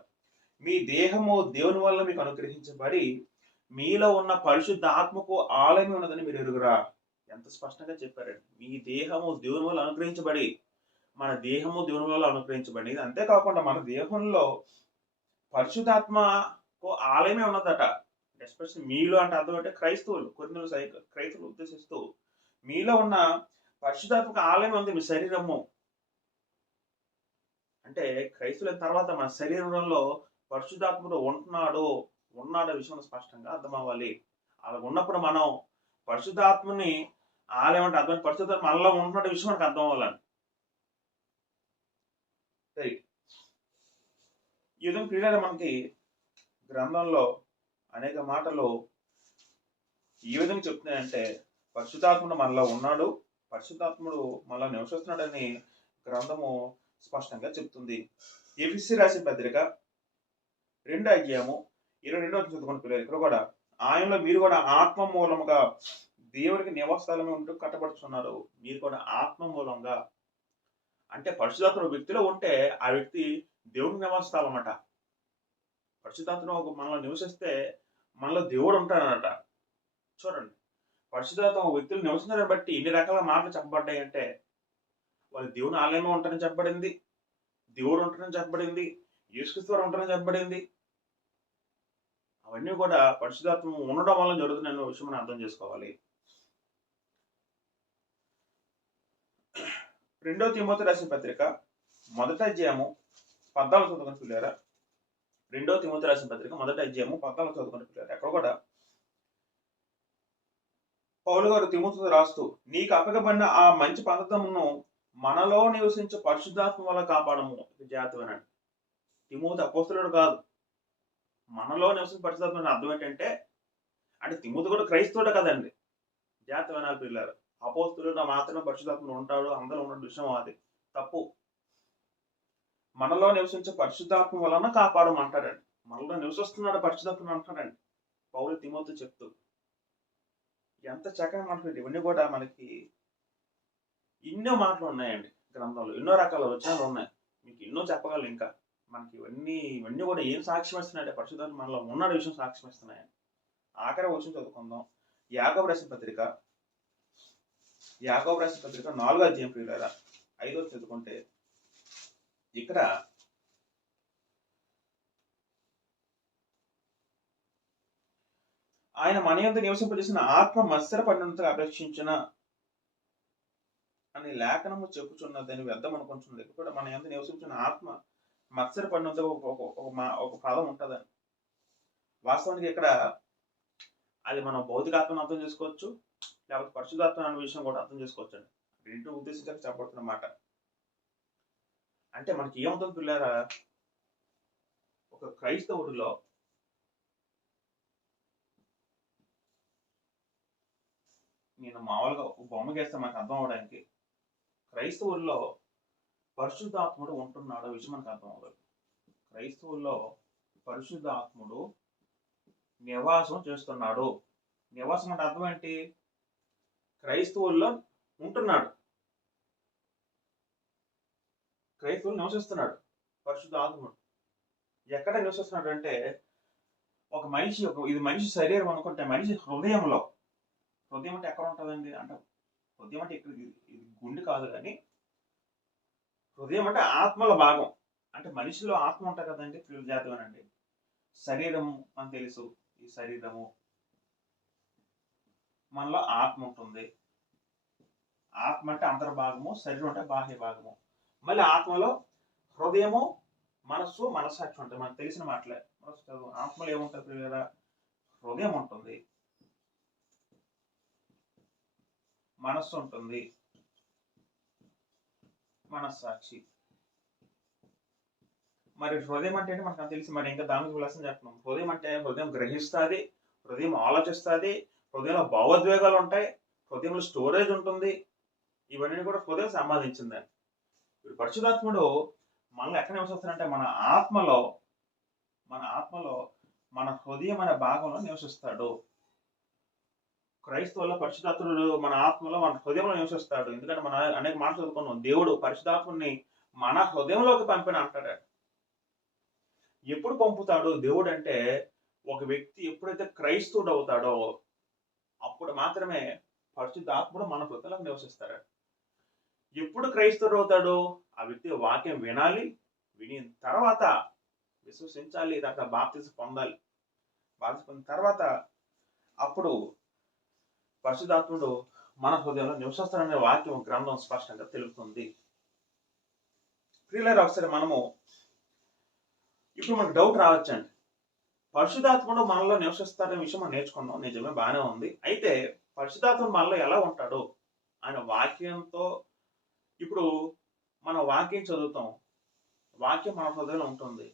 మీ దేహము దేవుని వల్ల మీకు అనుగ్రహించబడి మీలో ఉన్న పరిశుద్ధ ఆత్మకు ఆలయం ఉన్నదని మీరు ఎరుగురా. ఎంత స్పష్టంగా చెప్పారండి. మీ దేహము దేవుని వల్ల అనుగ్రహించబడి, మన దేహము దేవుని వల్ల అనుగ్రహించబడి, అంతేకాకుండా మన దేహంలో పరిశుద్ధాత్మకు ఆలయమే ఉన్నదట. ఎస్పెషల్లీ మీలో అంటే అర్థం అంటే క్రైస్తవులు, క్రైస్తవులు ఉద్దేశిస్తూ మీలో ఉన్న పరిశుద్ధాత్మక ఆలయం ఉంది, మీ శరీరము. అంటే క్రైస్తవుల తర్వాత మన శరీరంలో పరిశుద్ధాత్ముడు ఉన్నాడు విషయం స్పష్టంగా అర్థం అవ్వాలి. అలా ఉన్నప్పుడు మనం పరిశుద్ధాత్మని ఆలయం అంటే అర్థం, పరిశుద్ధాత్మ మనలో ఉంటున్న విషయం మనకు అర్థం అవ్వాలండి. రైట్. ఈ విధంగా క్రీడలు మనకి గ్రంథంలో అనేక మాటలు ఈ విధంగా చెప్తున్నాయంటే పరిశుద్ధాత్ముడు మనలో ఉన్నాడు, పరిశుద్ధాత్ముడు మనలో నివసిస్తున్నాడని గ్రంథము స్పష్టంగా చెప్తుంది. ఎఫెసీ రాసిన పత్రిక 2వ అధ్యాయము 22వ వచనం చదువుకున్న పిల్లలు ఇక్కడ కూడా ఆయనలో మీరు కూడా ఆత్మ మూలముగా దేవునికి నివాసస్థలమే ఉంటూ కట్టబడుతున్నారు. మీరు కూడా ఆత్మ మూలంగా అంటే పరిశుద్ధాత్మ వ్యక్తిలో ఉంటే ఆ వ్యక్తి దేవునికి నివాసస్థలం అన్నమాట. పరిశుద్ధాత్మ మనలో నివసిస్తే మనలో దేవుడు ఉంటాడనట. చూడండి, పరిశుద్ధాత్మ వ్యక్తులు నివసించడాన్ని బట్టి ఎన్ని రకాల మాటలు చెప్పబడ్డాయి అంటే వాళ్ళు దేవుని ఆలయంలో ఉంటారని చెప్పబడింది, దేవుడు ఉంటారని చెప్పబడింది, యేసుక్రీస్తు వారు ఉంటారని చెప్పబడింది. అవన్నీ కూడా పరిశుద్ధాత్మ ఉండడం వల్ల జరుగుతున్న విషయం మనం అర్థం చేసుకోవాలి. 2 తిమోతి రాసిన పత్రిక 1వ అధ్యాయము 14 చదువుకొని పిల్లారా. 2 తిమోతి రాసిన పత్రిక 1వ అధ్యాయము 14 చదువుకొని పిల్లారా. అక్కడ కూడా పౌలు గారు తిమోతితో రాస్తూ, నీకు అప్పగబడిన ఆ మంచి పదార్థమును మనలో నివసించే పరిశుద్ధాత్మ వల్ల కాపాడము. జాగ్రత్త వినండి. తిమోతి అపోస్తలుడు కాదు, మనలో నివసించే పరిశుద్ధాత్మ అర్థం ఏంటంటే, అంటే తిమోతి కూడా క్రైస్తవుడే కదండి. జాగ్రత్త వినాలి పిల్లలు. అపోస్తలుడు మాత్రమే పరిశుద్ధాత్మ ఉంటాడు, అందరూ ఉన్న విషయం అది తప్పు. మనలో నివసించే పరిశుద్ధాత్మ వలన కాపాడమంటాడండి. మనలో నివసిస్తున్నాడు పరిశుద్ధాత్మ అంటాడండి పౌలు తిమోతి చెప్తూ. ఎంత చక్కగా మాట్లాడి ఇవన్నీ కూడా మనకి ఎన్నో మాటలు ఉన్నాయండి గ్రంథంలో, ఎన్నో రకాల వచనాలు ఉన్నాయి. మీకు ఎన్నో చెప్పగలను. ఇంకా మనకి ఇవన్నీ కూడా ఏం సాక్ష్యం ఇస్తున్నాయంటే పరిశుద్ధాత్మ మనలో ఉన్న విషయం సాక్ష్యం ఇస్తున్నాయండి. ఆఖరి వచనం చదువుకుందాం. యాకోబు రాసిన పత్రిక 4వ అధ్యాయం ప్రియులారా 5వ చదువుకుంటే, ఇక్కడ ఆయన మన యందు నివసింపజేసిన ఆత్మ మత్సరపడినంతగా అపేక్షించిన అని లేఖనము చెప్పుచున్నదని వ్యర్థం అనుకుంటున్నది. కూడా మన యందు నివసించిన ఆత్మ మత్సరపడినంతగా ఒక పదం ఉంటుందని. వాస్తవానికి ఇక్కడ అది మనం భౌతికాత్మను అర్థం చేసుకోవచ్చు, లేకపోతే పరిశుద్ధాత్మ అనే విషయం కూడా అర్థం చేసుకోవచ్చు అండి. రెండు ఉద్దేశించాక చెప్పబడుతున్నమాట. అంటే మనకి ఏమవుతుంది పిల్లారా, ఒక క్రైస్తవుడిలో నేను మామూలుగా బొమ్మ గేస్తే మనకు అర్థం అవడానికి, క్రైస్తవుల్లో పరిశుద్ధాత్ముడు ఉంటున్నాడు విషయం మనకు అర్థం అవ్వదు. క్రైస్తవుల్లో పరిశుద్ధాత్ముడు నివాసం చేస్తున్నాడు. నివాసం అంటే అర్థం ఏంటి? క్రైస్తవుల్లో ఉంటున్నాడు, క్రైస్తవులు నివసిస్తున్నాడు పరిశుద్ధాత్ముడు. ఎక్కడ నివసిస్తున్నాడు అంటే, ఒక మనిషి ఇది మనిషి శరీరం అనుకుంటే మనిషి హృదయంలో. హృదయం అంటే ఎక్కడ ఉంటుందండి అంటే, హృదయం అంటే ఇక్కడ ఇది గుండె కాదు, కానీ హృదయం అంటే ఆత్మలో భాగం. అంటే మనిషిలో ఆత్మ ఉంటుంది కదండి, పిల్లల జాతం అండి. శరీరము అని తెలుసు, ఈ శరీరము మనలో ఆత్మ ఉంటుంది. ఆత్మ అంటే అంతర్భాగము, శరీరం అంటే బాహ్య భాగము. మళ్ళీ ఆత్మలో హృదయము, మనస్సు, మనస్సాక్షి ఉంటుంది. మనకు తెలిసిన మాటలే. ఆత్మలో ఏముంటుంది కదా, హృదయం ఉంటుంది, మనస్సు ఉంటుంది, మనస్సాక్షి. మరి హృదయం అంటే మనకు తెలిసి, మరి ఇంకా దాని గురించి చెప్తున్నాం. హృదయం అంటే హృదయం గ్రహిస్తుంది, హృదయం ఆలోచిస్తుంది, హృదయంలో భావోద్వేగాలు ఉంటాయి, హృదయంలో స్టోరేజ్ ఉంటుంది. ఇవన్నీ కూడా హృదయం సంబంధించిందండి. ఇప్పుడు పరిశుద్ధాత్ముడు మనలో ఎక్కడ నివసిస్తాడంటే మన ఆత్మలో మన హృదయం అనే భాగంలో నివసిస్తాడు. క్రైస్తవుల్లో పరిశుద్ధాత్ముడు మన ఆత్మలో మన హృదయంలో నివసిస్తాడు. ఎందుకంటే మనం అనేక మాటలు చదువుకున్నాం, దేవుడు పరిశుద్ధాత్ముడిని మన హృదయంలోకి పంపిన అంటాడు. ఎప్పుడు పంపుతాడు దేవుడు అంటే, ఒక వ్యక్తి ఎప్పుడైతే క్రైస్తవుడు అవుతాడో అప్పుడు మాత్రమే పరిశుద్ధాత్ముడు మన హృదయంలోకి నివసిస్తాడు. ఎప్పుడు క్రైస్తవుడు అవుతాడు? ఆ వ్యక్తి వాక్యం వినాలి, విని తర్వాత విశ్వసించాలి, దాంట్లో బాప్తిసం పొందాలి. బాప్తిసం పొందిన తర్వాత అప్పుడు పరిశుద్ధాత్ముడు మన హృదయంలో నివసిస్తాడనే వాక్యం గ్రంథం స్పష్టంగా తెలుపుతుంది. ప్రియులారా, ఒకసారి మనము ఇప్పుడు మనకు డౌట్ రావచ్చండి, పరిశుద్ధాత్ముడు మనలో నివసిస్తాడనే విషయం మనం నేర్చుకున్నాం, నిజమే, బాగానే ఉంది. అయితే పరిశుద్ధాత్ముడు మనలో ఎలా ఉంటాడు అనే వాక్యంతో, ఇప్పుడు మన వాక్యం చదువుతాం, వాక్యం మన హృదయంలో ఉంటుంది.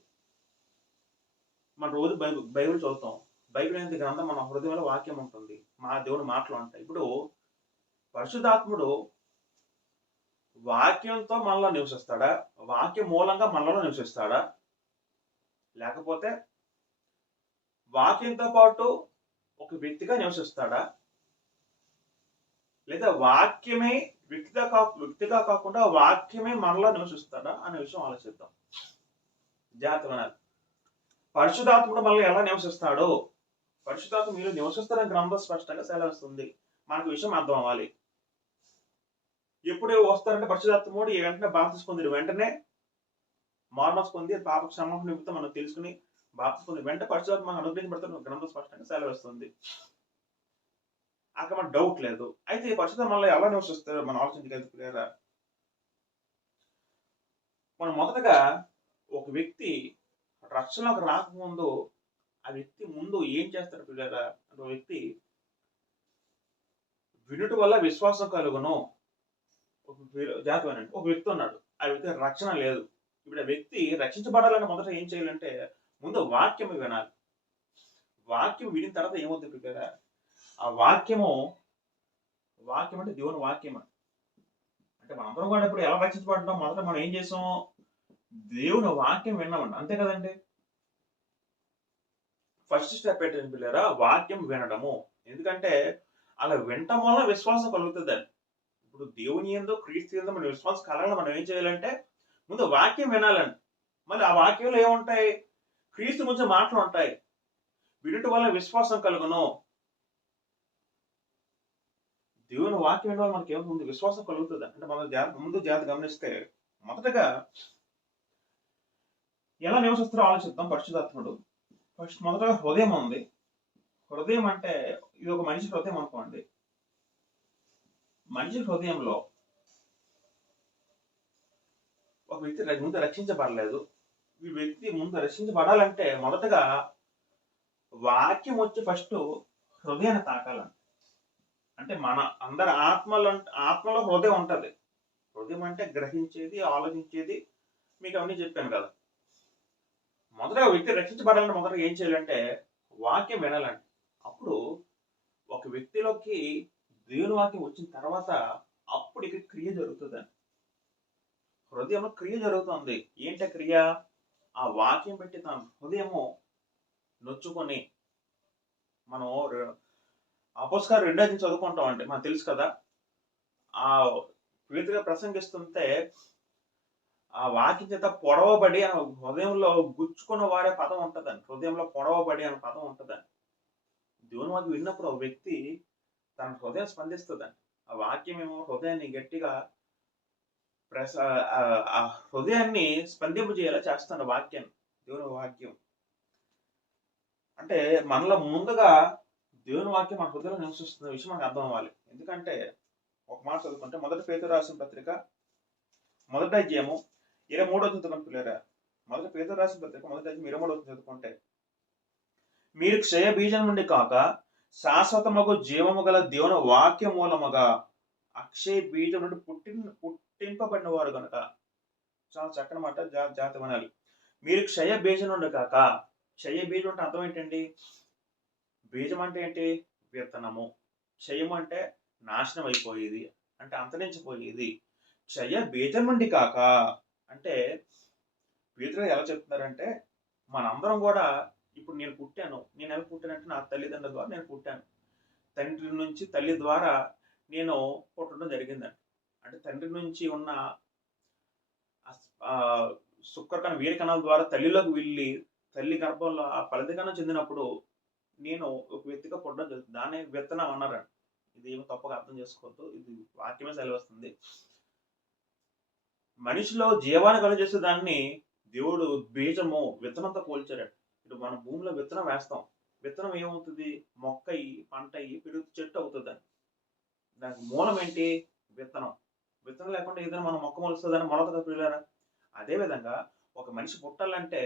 మన రోజు బైబిల్ చదువుతాం, బైబిల్ అనేది గ్రంథం మన హృదయంలో వాక్యం ఉంటుంది, మా దేవుడు మాటలు ఉంటాయి. ఇప్పుడు పరిశుద్ధాత్ముడు వాక్యంతో మనలో నివసిస్తాడా, వాక్యం మూలంగా మనలో నివసిస్తాడా, లేకపోతే వాక్యంతో పాటు ఒక వ్యక్తిగా నివసిస్తాడా, లేదా వాక్యమే వ్యక్తిగా కాకుండా వాక్యమే మనలో నివసిస్తాడా అనే విషయం ఆలోచిద్దాం. జాగ్రత్తగా పరిశుద్ధాత్ముడు మనలో ఎలా నివసిస్తాడో, పరిశుద్ధాత్మ మీరు నివసిస్తారని గ్రంథం స్పష్టంగా సెలవిస్తుంది. మనకు విషయం అర్థం అవ్వాలి. ఎప్పుడు వస్తారంటే పరిశుద్ధాత్ముడు వెంటనే బాప్తిసం పొందిన వెంటనే మార్మల్స్ పొంది పాప క్షమాపణ నిమిత్తం మనం తెలుసుకుని బాప్తిసం పొంది వెంటనే పరిశుద్ధాత్మ మనకు అనుగ్రహించబడుతున్న గ్రంథం స్పష్టంగా సెలవిస్తుంది. అక్కడ మన డౌట్ లేదు. అయితే ఈ పరిశుద్ధం మనలో ఎలా నివసిస్తారు మనం ఆలోచించగలుగుతారా? మనం మొదటగా ఒక వ్యక్తి రక్షణలోకి రాకముందు ఆ వ్యక్తి ముందు ఏం చేస్తాడు పిల్లరా? ఒక వ్యక్తి వినుట వల్ల విశ్వాసం కలుగును. ఒక జాతీయనండి ఒక వ్యక్తి ఉన్నాడు, ఆ వ్యక్తి రక్షణ లేదు. ఇప్పుడు ఆ వ్యక్తి రక్షించబడాలని మొదట ఏం చేయాలంటే ముందు వాక్యం వినాలి. వాక్యం వినిన తర్వాత ఏమవుతుంది పిల్లరా? ఆ వాక్యం అంటే దేవుని వాక్యం. అంటే మనందరం కూడా ఇప్పుడు ఎలా రక్షించబడ్డాం? మొదట మనం ఏం చేసాం? దేవుని వాక్యం విన్నామండి, అంతే కదండి. ఫస్ట్ స్టెప్ ఏంటంటే పిల్లరా? వాక్యం వినడము. ఎందుకంటే అలా వినటం వల్ల విశ్వాసం కలుగుతుందండి. ఇప్పుడు దేవుని ఏందో క్రీస్తు ఏందో మన విశ్వాసం కలగాలి. మనం ఏం చేయాలంటే ముందు వాక్యం వినాలండి. మళ్ళీ ఆ వాక్యంలో ఏముంటాయి? క్రీస్తు గురించి మాటలు ఉంటాయి. వినుట వల్ల విశ్వాసం కలుగును. దేవుని వాక్యం వినడం వల్ల మనకి ఏముంది? విశ్వాసం కలుగుతుంది. అంటే మన ముందు జాగ్రత్త గమనిస్తే మొదటగా ఎలా నివసిస్తారో ఆలోచిద్దాం. పరిశుద్ధాత్ముడు ఫస్ట్ మొదటగా హృదయం ఉంది. హృదయం అంటే ఇది ఒక మనిషి హృదయం అనుకోండి. మనిషి హృదయంలో ఒక వ్యక్తి ముందు రక్షించబడలేదు. ఈ వ్యక్తి ముందు రక్షించబడాలంటే మొదటగా వాక్యం వచ్చి ఫస్ట్ హృదయాన్ని తాకాలంట. అంటే మన అందరి ఆత్మలో హృదయం ఉంటది. హృదయం అంటే గ్రహించేది, ఆలోచించేది. మీకు అవన్నీ చెప్పాను కదా. మొదటగా వ్యక్తి రక్షించబడాలంటే మొదటగా ఏం చేయాలంటే వాక్యం వినాలండి. అప్పుడు ఒక వ్యక్తిలోకి దేవుని వాక్యం వచ్చిన తర్వాత అప్పుడు ఇక్కడ క్రియ జరుగుతుందండి. హృదయంలో క్రియ జరుగుతుంది. ఏంటి క్రియ? ఆ వాక్యం పెట్టి తన హృదయము నొచ్చుకొని మనం అపోస్తలుల 2వ అధ్యాయం చదువుకుంటాం అంటే మనకు తెలుసు కదా. ఆ పేతురు ప్రసంగిస్తుంటే ఆ వాక్యం చేత పొడవబడి ఆ హృదయంలో గుచ్చుకున్న వారే పదం ఉంటుందండి. హృదయంలో పొడవబడి అనే పదం ఉంటుందండి. దేవుని వాక్యం విన్నప్పుడు ఒక వ్యక్తి తన హృదయం స్పందిస్తుందండి. ఆ వాక్యం ఏమో హృదయాన్ని గట్టిగా ఆ హృదయాన్ని స్పందింపజేయాలా చేస్తాను వాక్యాన్ని. దేవుని వాక్యం అంటే మనలో ముందుగా దేవుని వాక్యం మన హృదయంలో నివసిస్తున్న విషయం మనకు అర్థం అవ్వాలి. ఎందుకంటే ఒక మాట చదువుకుంటే మొదటి పేతురు రాసిన పత్రిక 1వ అధ్యాయము 23వ చదువుకున్న పిల్లరా, మొదటి పేతురు రాసిన పత్రిక 1వ అధ్యాయం 23వ చదువుకుంటే, మీరు క్షయ బీజం నుండి కాక శాశ్వతమగు జీవము గల దేవుని వాక్య మూలముగా అక్షయ బీజం నుండి పుట్టింపబడిన వారు కనుక. చాలా చక్కని మాట, జాగ్రత్త వినాలి. మీరు క్షయ బీజం నుండి కాక. క్షయ బీజం అంటే అర్థం ఏంటండి? బీజం అంటే ఏంటి? విత్తనము. క్షయం అంటే నాశనం అయిపోయేది, అంటే అంతరించిపోయేది. క్షయ బీజం నుండి కాక అంటే పేతురు ఎలా చెప్తున్నారంటే మనందరం కూడా ఇప్పుడు నేను ఎలా పుట్టానంటే నా తల్లిదండ్రుల ద్వారా నేను పుట్టాను. తండ్రి నుంచి తల్లి ద్వారా నేను పుట్టడం జరిగిందండి. అంటే తండ్రి నుంచి ఉన్న శుక్రకణ వీరకణాల ద్వారా తల్లిలోకి వెళ్ళి తల్లి గర్భంలో ఆ ఫలితకణం చెందినప్పుడు నేను ఒక వ్యక్తిగా పుట్టడం జరుగుతుంది. దాన్ని విత్తనం అన్నారండి. ఇది ఏమి తప్పగా అర్థం చేసుకోవద్దు, ఇది వాక్యమే సెలవిస్తుంది. మనిషిలో జీవాన్ని కలుగజేసే దాన్ని దేవుడు బీజము విత్తనంతో పోల్చారట. ఇప్పుడు మన భూమిలో విత్తనం వేస్తాం. విత్తనం ఏమవుతుంది? మొక్క అయ్యి, పంట అయ్యి, పెరుగు చెట్టు అవుతుంది. దానికి మూలం ఏంటి? విత్తనం. విత్తనం లేకుండా ఏదైనా మనం మొక్క మొలుస్తుందని మొలకదా పిల్లరా? అదేవిధంగా ఒక మనిషి పుట్టాలంటే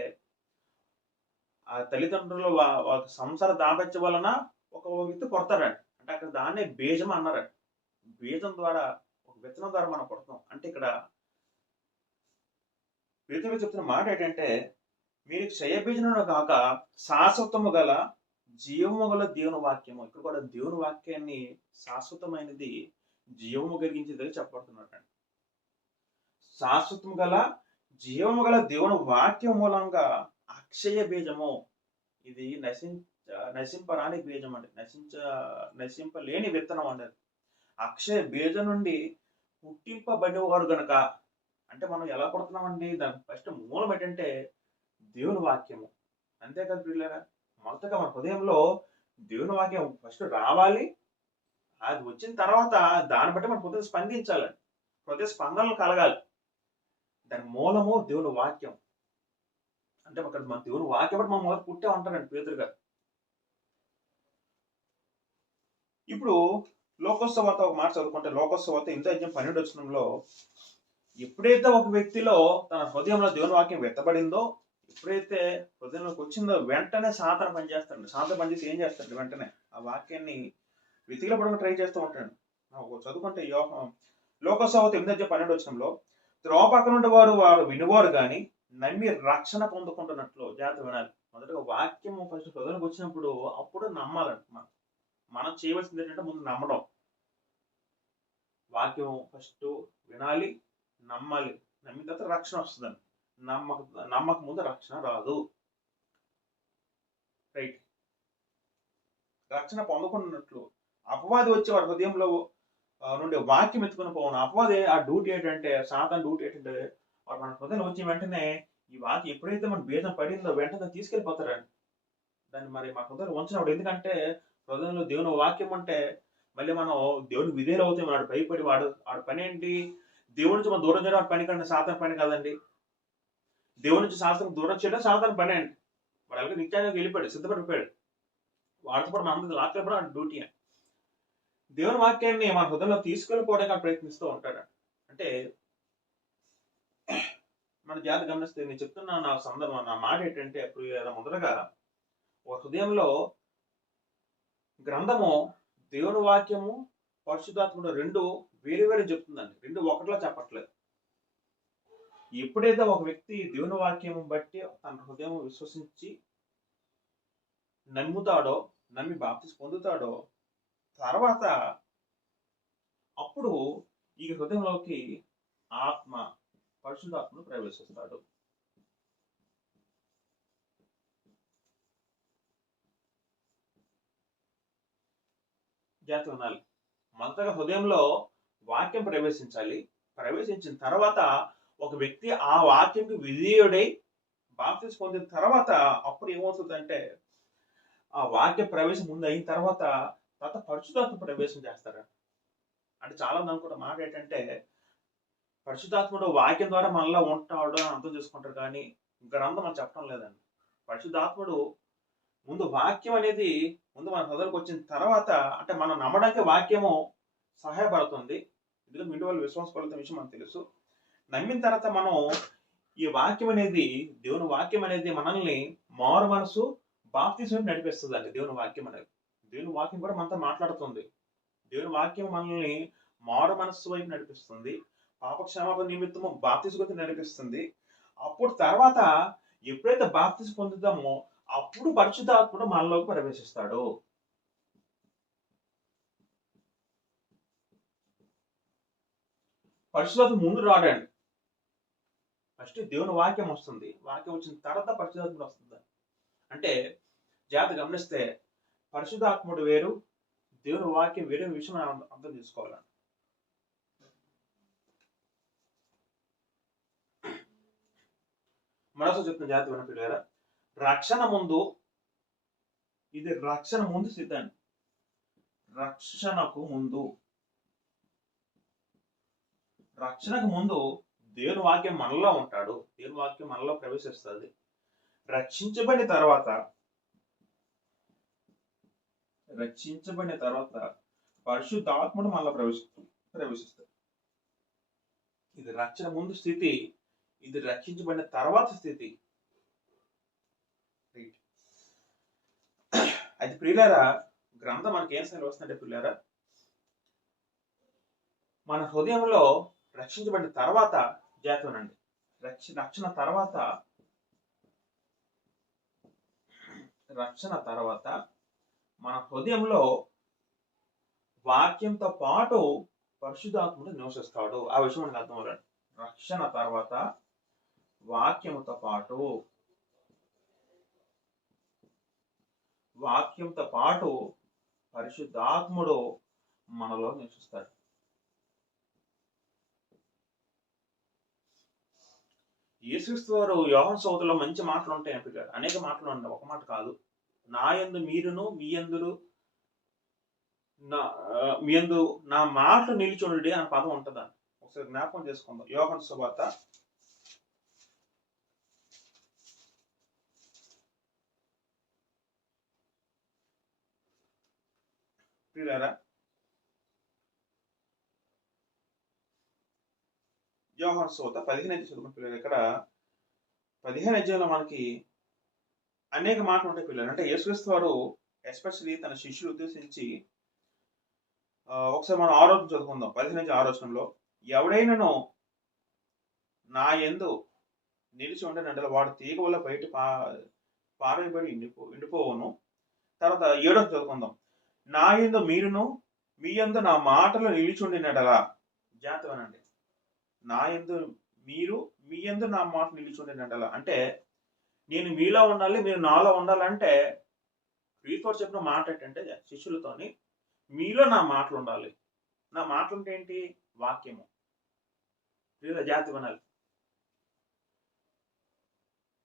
ఆ తల్లిదండ్రులు సంసార దాంపత్యం వలన ఒక వ్యక్తి పుడతారంట. అంటే అక్కడ దాన్నే బీజం అన్నారంట. బీజం ద్వారా, ఒక విత్తనం ద్వారా మనం పుడతాం. అంటే ఇక్కడ పేతురు చెప్తున్న మాట ఏంటంటే మీరు క్షయబీజమును కాక శాశ్వతము గల జీవము గల దేవుని వాక్యము. ఇక్కడ కూడా దేవుని వాక్యాన్ని శాశ్వతమైనది, జీవము కలిగించేది చెప్పబడుతున్నట్టు. శాశ్వతము గల జీవము గల దేవుని వాక్యం మూలంగా అక్షయ బీజము, ఇది నశింపరాని బీజం అండి. నశింపలేని విత్తనం అండి. అక్షయ బీజం నుండి పుట్టింపబడినవారు గనక. అంటే మనం ఎలా పుడుతున్నామండి? దాని ఫస్ట్ మూలం ఏంటంటే దేవుని వాక్యము. అంతేకాదు పిల్లరా, మొదటగా మన హృదయంలో దేవుని వాక్యం ఫస్ట్ రావాలి. అది వచ్చిన తర్వాత దాన్ని బట్టి మన హృదయం స్పందించాలండి. హృదయ స్పందనలు కలగాలి. దాని మూలము దేవుని వాక్యం. అంటే అక్కడ మన దేవుని వాక్యం బట్టి మనం మొదట పుట్టే ఉంటారండి పేతురు గారు. ఇప్పుడు లోకోత్సవాత ఒక మాట చదువుకుంటే, లోకోత్సవాత 8:12 ఎప్పుడైతే ఒక వ్యక్తిలో తన హృదయంలో దేవుని వాక్యం వెత్తబడిందో, ఎప్పుడైతే హృదయంలోకి వచ్చిందో వెంటనే సాతాను పనిచేస్తాడు. సాతాను పనిచేసి ఏం చేస్తాడు? వెంటనే ఆ వాక్యాన్ని వెతికినప్పుడు ట్రై చేస్తూ ఉంటాడు. చదువుకుంటే లోకోత్సవాత 8:12 త్రోవ పక్కన వారు వినువారు కానీ నమ్మి రక్షణ పొందుకుంటున్నట్లు జాగ్రత్త వినాలి. మొదటగా వాక్యం ఫస్ట్ హృదయంలోకి వచ్చినప్పుడు అప్పుడు నమ్మాలంట. మనం చేయవలసింది ఏంటంటే ముందు నమ్మడం. వాక్యం ఫస్ట్ వినాలి, నమ్మాలి. నమ్మిన తర్వాత రక్షణ వస్తుందండి. నమ్మక ముందు రక్షణ రాదు. రైట్. రక్షణ పొందుకున్నట్లు అపవాది వచ్చి వాడి హృదయంలో నుండి వాక్యం ఎత్తుకుని పోవడం. అపవాది ఆ డ్యూటీ ఏంటంటే, సాతాను డ్యూటీ ఏంటంటే, వాడు మన హృదయంలో వచ్చి వెంటనే ఈ వాక్యం ఎప్పుడైతే మన బీజం పడిందో వెంటనే తీసుకెళ్ళిపోతారండి. దాన్ని మరి మా హృదయంలో ఉంచినప్పుడు, ఎందుకంటే హృదయంలో దేవుని వాక్యం అంటే మళ్ళీ మనం దేవుని విధేయులు అవుతాం. వాడు భయపడి వాడు పని ఏంటి? దేవుడి నుంచి మనం దూరం చేయడం వాడి పని కంటే సాతాను పని కాదండి. దేవుడి నుంచి శాస్త్రం దూరం చేయడం సాతాను పని అండి. వాడు అలాగే నిత్యానికి వెళ్ళిపోయాడు, సిద్ధపడిపోయాడు. వాడితో పాటు మన లాక్కెళ్ళిపోవడం వాడి డ్యూటీ. దేవుని వాక్యాన్ని మన హృదయంలో తీసుకెళ్ళిపోవడానికి ప్రయత్నిస్తూ ఉంటాడు. అంటే మన జాతి గమనిస్తే నేను చెప్తున్నా, నా సందర్భం, నా మాట ఏంటంటే, మొదటగా ఒక హృదయంలో గ్రంథము, దేవుని వాక్యము, పరిశుద్ధాత్ముడు రెండు వేరు వేరు చెప్తుందండి. రెండు ఒకటిలా చెప్పట్లేదు. ఎప్పుడైతే ఒక వ్యక్తి దేవుని వాక్యం బట్టి తన హృదయం విశ్వసించి నమ్ముతాడో, నమ్మి బాప్తిస్మం పొందుతాడో, తర్వాత అప్పుడు ఈ హృదయంలోకి ఆత్మ, పరిశుద్ధాత్మను ప్రవేశిస్తాడు. జాగ్రత్త వినాలి. మొదటగా హృదయంలో వాక్యం ప్రవేశించాలి. ప్రవేశించిన తర్వాత ఒక వ్యక్తి ఆ వాక్యంకి విధేయుడై బాప్తిస్మం పొందిన తర్వాత అప్పుడు ఏమవుతుందంటే, ఆ వాక్య ప్రవేశం ముందు అయిన తర్వాత పరిశుద్ధాత్మ ప్రవేశం చేస్తారు. అంటే చాలా మంది అనుకుంటే మాట ఏంటంటే, పరిశుద్ధాత్ముడు వాక్యం ద్వారా మనలో ఉంటాడు అని అర్థం చేసుకుంటారు, కానీ గ్రంథం అని చెప్పడం లేదండి. పరిశుద్ధాత్ముడు ముందు వాక్యం అనేది ముందు మన హృదయంలోకి వచ్చిన తర్వాత, అంటే మనం నమ్మడానికి వాక్యము సహాయపడుతుంది. ఎందుకంటే ఇంటి వాళ్ళు విశ్వాసపడుతున్న విషయం మనకు తెలుసు. నమ్మిన తర్వాత మనం ఈ వాక్యం అనేది, దేవుని వాక్యం అనేది మనల్ని మారు మనసు బాప్తిస్మం నడిపిస్తుంది అండి. దేవుని వాక్యం అనేది, దేవుని వాక్యం కూడా మనతో మాట్లాడుతుంది. దేవుని వాక్యం మనల్ని మారు మనస్సు వైపు నడిపిస్తుంది. పాప క్షమాపణ నిమిత్తము బాప్తిస్మం నడిపిస్తుంది. అప్పుడు తర్వాత ఎప్పుడైతే బాప్తిస్మం పొందుతామో అప్పుడు పరిశుద్ధాత్ముడు మనలోకి ప్రవేశిస్తాడు. పరిశుద్ధాత్మ ముందు రాడండి. ఫస్ట్ దేవుని వాక్యం వస్తుంది. వాక్యం వచ్చిన తర్వాత పరిశుద్ధాత్ముడు వస్తుంది. అంటే జాగ్రత్త గమనిస్తే పరిశుద్ధాత్ముడు వేరు, దేవుని వాక్యం వేరే విషయం అర్థం చేసుకోవాలి. మరోసారి చెప్తున్న జాగ్రత్త వినపిల్లారా, రక్షణ ముందు, ఇది రక్షణ ముందు స్థితి. రక్షణకు ముందు దేవుని వాక్యం మనలో ఉంటాడు. దేవుని వాక్యం మనలో ప్రవేశిస్తుంది. రక్షించబడిన తర్వాత పరిశుద్ధాత్ముడు మనలో ప్రవేశిస్తాడు. ఇది రక్షణ ముందు స్థితి, ఇది రక్షించబడిన తర్వాత స్థితి. అది ప్రియులారా, గ్రంథం మనకి ఏం సరే వస్తుందంటే ప్రియులారా, మన హృదయంలో రక్షించబడిన తర్వాత జాతీయనండి, రక్షణ తర్వాత మన హృదయంలో వాక్యంతో పాటు పరిశుద్ధాత్ముడు నివసిస్తాడు. ఆ విషయం మనకు అర్థం అవ్వాలి. రక్షణ తర్వాత వాక్యంతో పాటు పరిశుద్ధాత్ముడు మనలో నివసిస్తాడు. యేసుక్రీస్తు వారు యోహాను సువార్తలో మంచి మాటలు ఉంటాయి అంటారు. అనేక మాటలు ఉంటాయి, ఒక మాట కాదు. నా యందు మీరును, మీ యందు నా మాటలు నిలిచుండి అనే పదం ఉంటుందండి. ఒకసారి జ్ఞాపకం చేసుకుందాం. యోహాను సువార్త 15 చదువుకున్న పిల్లలు, ఇక్కడ 15 అధ్యాయంలో మనకి అనేక మాటలు ఉంటాయి పిల్లలు. అంటే యేసుక్రీస్తు వారు ఎస్పెషల్లీ తన శిష్యులు ఉద్దేశించి ఒకసారి మనం ఆలోచన చదువుకుందాం. 15 ఎవడైనాను నా యందు నిలిచి ఉండనంటే వాడు తీగ వల్ల బయట పారేయబడి ఎండిపోవును. తర్వాత 7 చదువుకుందాం. నా యందు మీరును మీ యందు నా మాటలు నిలిచుండినడలా. జాగ్రత్తగానండి. నా యందు మీరు మీ యందు నా మాట నిలిచుండినడలా అంటే నేను మీలో ఉండాలి, మీరు నాలో ఉండాలంటే క్రీస్తు చెప్పిన మాట ఏంటంటే శిష్యులతోని మీలో నా మాటలు ఉండాలి. నా మాటలు అంటే ఏంటి? వాక్యము. జాతి వినాలి.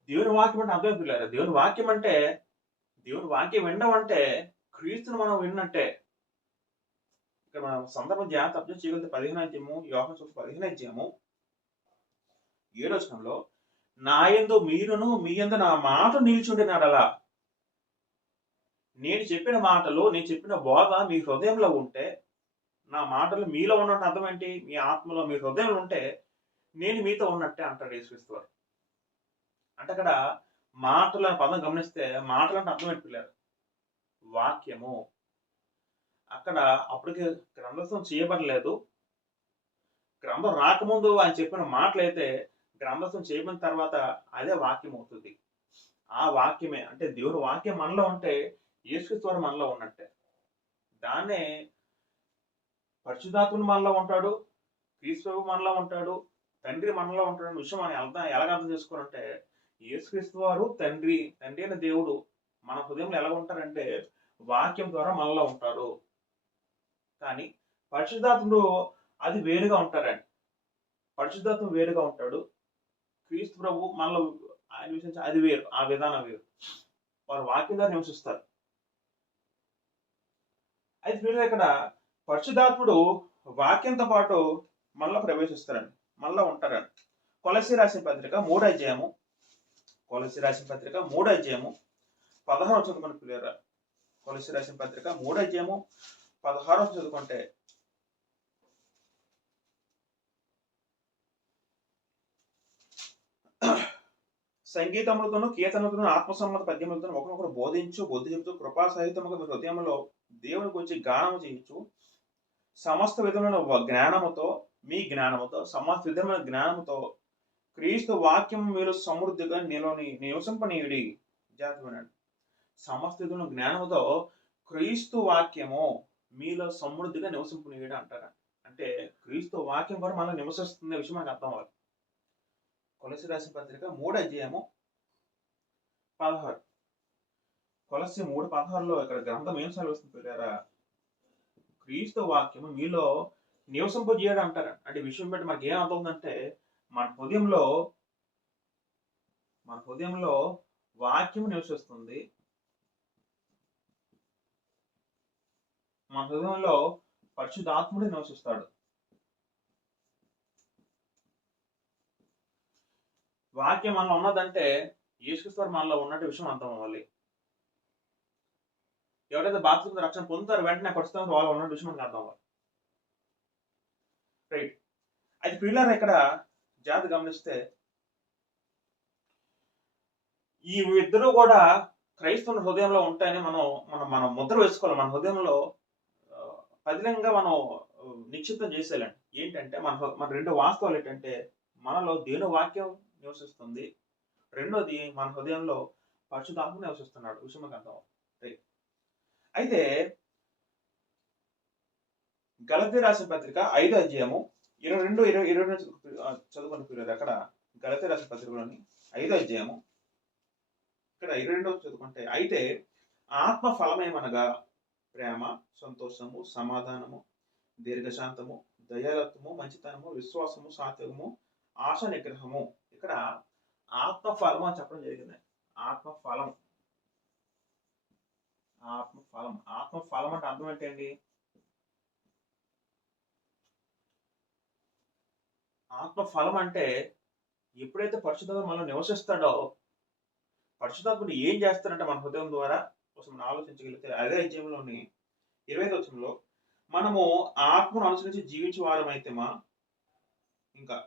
దేవుని వాక్యం అంటే అర్థం పిల్లారు. దేవుని వాక్యం అంటే దేవుని వాక్యం వినడం అంటే క్రీస్తుని మనం విన్నట్టే. ఇక్కడ మనం సందర్భం జాగ్రత్త అర్థం చేయగలిగితే 15 అధ్యాయము యోహాను 15 అధ్యాయము 7వ వచనంలో నా యందు మీరును మీ యందు నా మాట నిలిచుండినడలా. నేను చెప్పిన మాటలు, నేను చెప్పిన బోధ మీ హృదయంలో ఉంటే, నా మాటలు మీలో ఉన్నట్టు అర్థం ఏంటి? మీ ఆత్మలో మీ హృదయంలో ఉంటే నేను మీతో ఉన్నట్టే అంటాడు యేసుక్రీస్తు వారు. అంటే అక్కడ మాటల పదం గమనిస్తే మాటలు అంటే అర్థం పెట్టిపోయారు. వాక్యము. అక్కడ అప్పటికి గ్రంథస్థం చేయబడలేదు. గ్రంథం రాకముందు ఆయన చెప్పిన మాటలైతే గ్రంథస్థం చేయబడిన తర్వాత అదే వాక్యం అవుతుంది. ఆ వాక్యమే అంటే దేవుని వాక్యం మనలో ఉంటే యేసుక్రీస్తు వారు మనలో ఉన్నట్టే. దాన్నే పరిశుద్ధాత్ముడు మనలో ఉంటాడు, క్రీస్తు మనలో ఉంటాడు, తండ్రి మనలో ఉంటాడు విషయం మనం ఎలాగ అర్థం చేసుకోవాలంటే యేసుక్రీస్తు వారు తండ్రి అయిన దేవుడు మన హృదయంలో ఎలా ఉంటారంటే వాక్యం ద్వారా మనలో ఉంటారు. కానీ పరిశుద్ధాత్ముడు అది వేరుగా ఉంటారండి. పరిశుద్ధాత్మ వేరుగా ఉంటాడు. క్రీస్తు ప్రభు మనలో ఆయన విషయం అది వేరు, ఆ విధానం వేరు. వారు వాక్యం ద్వారా నివసిస్తారు. అయితే వీళ్ళు ఇక్కడ పరిశుద్ధాత్ముడు వాక్యంతో పాటు మనలో ప్రవేశిస్తారండి, మనలో ఉంటారండి. కొలస్సీ రాసిన పత్రిక 3వ అధ్యాయము 16వ చదువుకుని పిల్లరా. కొలస్సీ రాసిన పత్రిక 3వ అధ్యాయము 16వ చదువుకుంటే సంగీతములతోనూ కీర్తనలతోనూ ఆత్మసమ్మత పద్యములతోనూ ఒకరినొకరు బోధించు బుద్ధి చెబుతూ కృపా సహితముగా మీ హృదయంలో దేవుని గురించి గానము చేయొచ్చు. సమస్త విధమైన జ్ఞానముతో మీ జ్ఞానముతో సమస్త విధమైన జ్ఞానముతో క్రీస్తు వాక్యం మీరు సమృద్ధిగా నివసింపనీయుడి. జాగ్రత్త. సమస్త విధమైన జ్ఞానముతో క్రీస్తు వాక్యము మీలో సమృద్ధిగా నివసింపనీయుడు అంటారా. అంటే క్రీస్తు వాక్యం కూడా మనలో నివసిస్తున్న విషయం మనకు అర్థం అవ్వాలి. కొలస్సీ రాసిన పత్రిక 3వ అధ్యాయము 16. కొలస్సీ 3:16లో ఇక్కడ గ్రంథం ఏం సెలవిస్తుంది పిల్లారా? క్రీస్తు వాక్యము మీలో నివసింపజేయడం అంటారు. అంటే విషయం బట్టి మనకి ఏం అర్థమవుతుందంటే మన హృదయంలో వాక్యం నివసిస్తుంది. మన హృదయంలో పరిశుద్ధాత్ముడు నివసిస్తాడు. వాక్యం మనలో ఉన్నదంటే యేసుక్రీస్తు మనలో ఉన్నట్టు విషయం అర్థం అవ్వాలి. ఎవరైతే బాప్తిస్మం రక్షణ పొందుతారో వెంటనే ఖచ్చితంగా వాళ్ళు ఉన్న విషయం మనకు అర్థం అవ్వాలి. రైట్. అయితే పిల్లలు ఇక్కడ జాగ్రత్త గమనిస్తే ఈ ఇద్దరు కూడా క్రైస్తవుల హృదయంలో ఉంటాయని మనం ముద్ర వేసుకోవాలి. మన హృదయంలో పదిలంగా మనం నిశ్చితం చేసేయాలండి. ఏంటంటే మన రెండు వాస్తవాలు ఏంటంటే మనలో దేవుని వాక్యం నివసిస్తుంది, రెండోది మన హృదయంలో పరిశుద్ధాత్మ నివసిస్తున్నాడు విషయం మనకు అర్థం. రైట్. అయితే గలతీ రాసిన పత్రిక 5వ అధ్యాయము 22 చదువుకుని పిల్లలు. అక్కడ గలతీ రాసిన పత్రికలోని 5వ అధ్యాయము ఇక్కడ 22 చదువుకుంటే, అయితే ఆత్మ ఫలమేమనగా ప్రేమ, సంతోషము, సమాధానము, దీర్ఘశాంతము, దయాలత్వము, మంచితనము, విశ్వాసము, సాత్వికము, ఆశ నిగ్రహము. ఇక్కడ ఆత్మ ఫలం అని చెప్పడం జరిగింది. ఆత్మ ఫలం అంటే అర్థం ఏంటండి? ఆత్మ ఫలం అంటే ఎప్పుడైతే పరిశుద్ధాత్మ మనలో నివసిస్తాడో పరిశుద్ధాత్ముడు ఏం చేస్తాడంటే మన హృదయం ద్వారా కోసం మనం ఆలోచించగలిగితే అదే అధ్యాయంలోని 25వ వచనంలో మనము ఆత్మను అనుసరించి జీవించే వారమైతేమా ఇంకా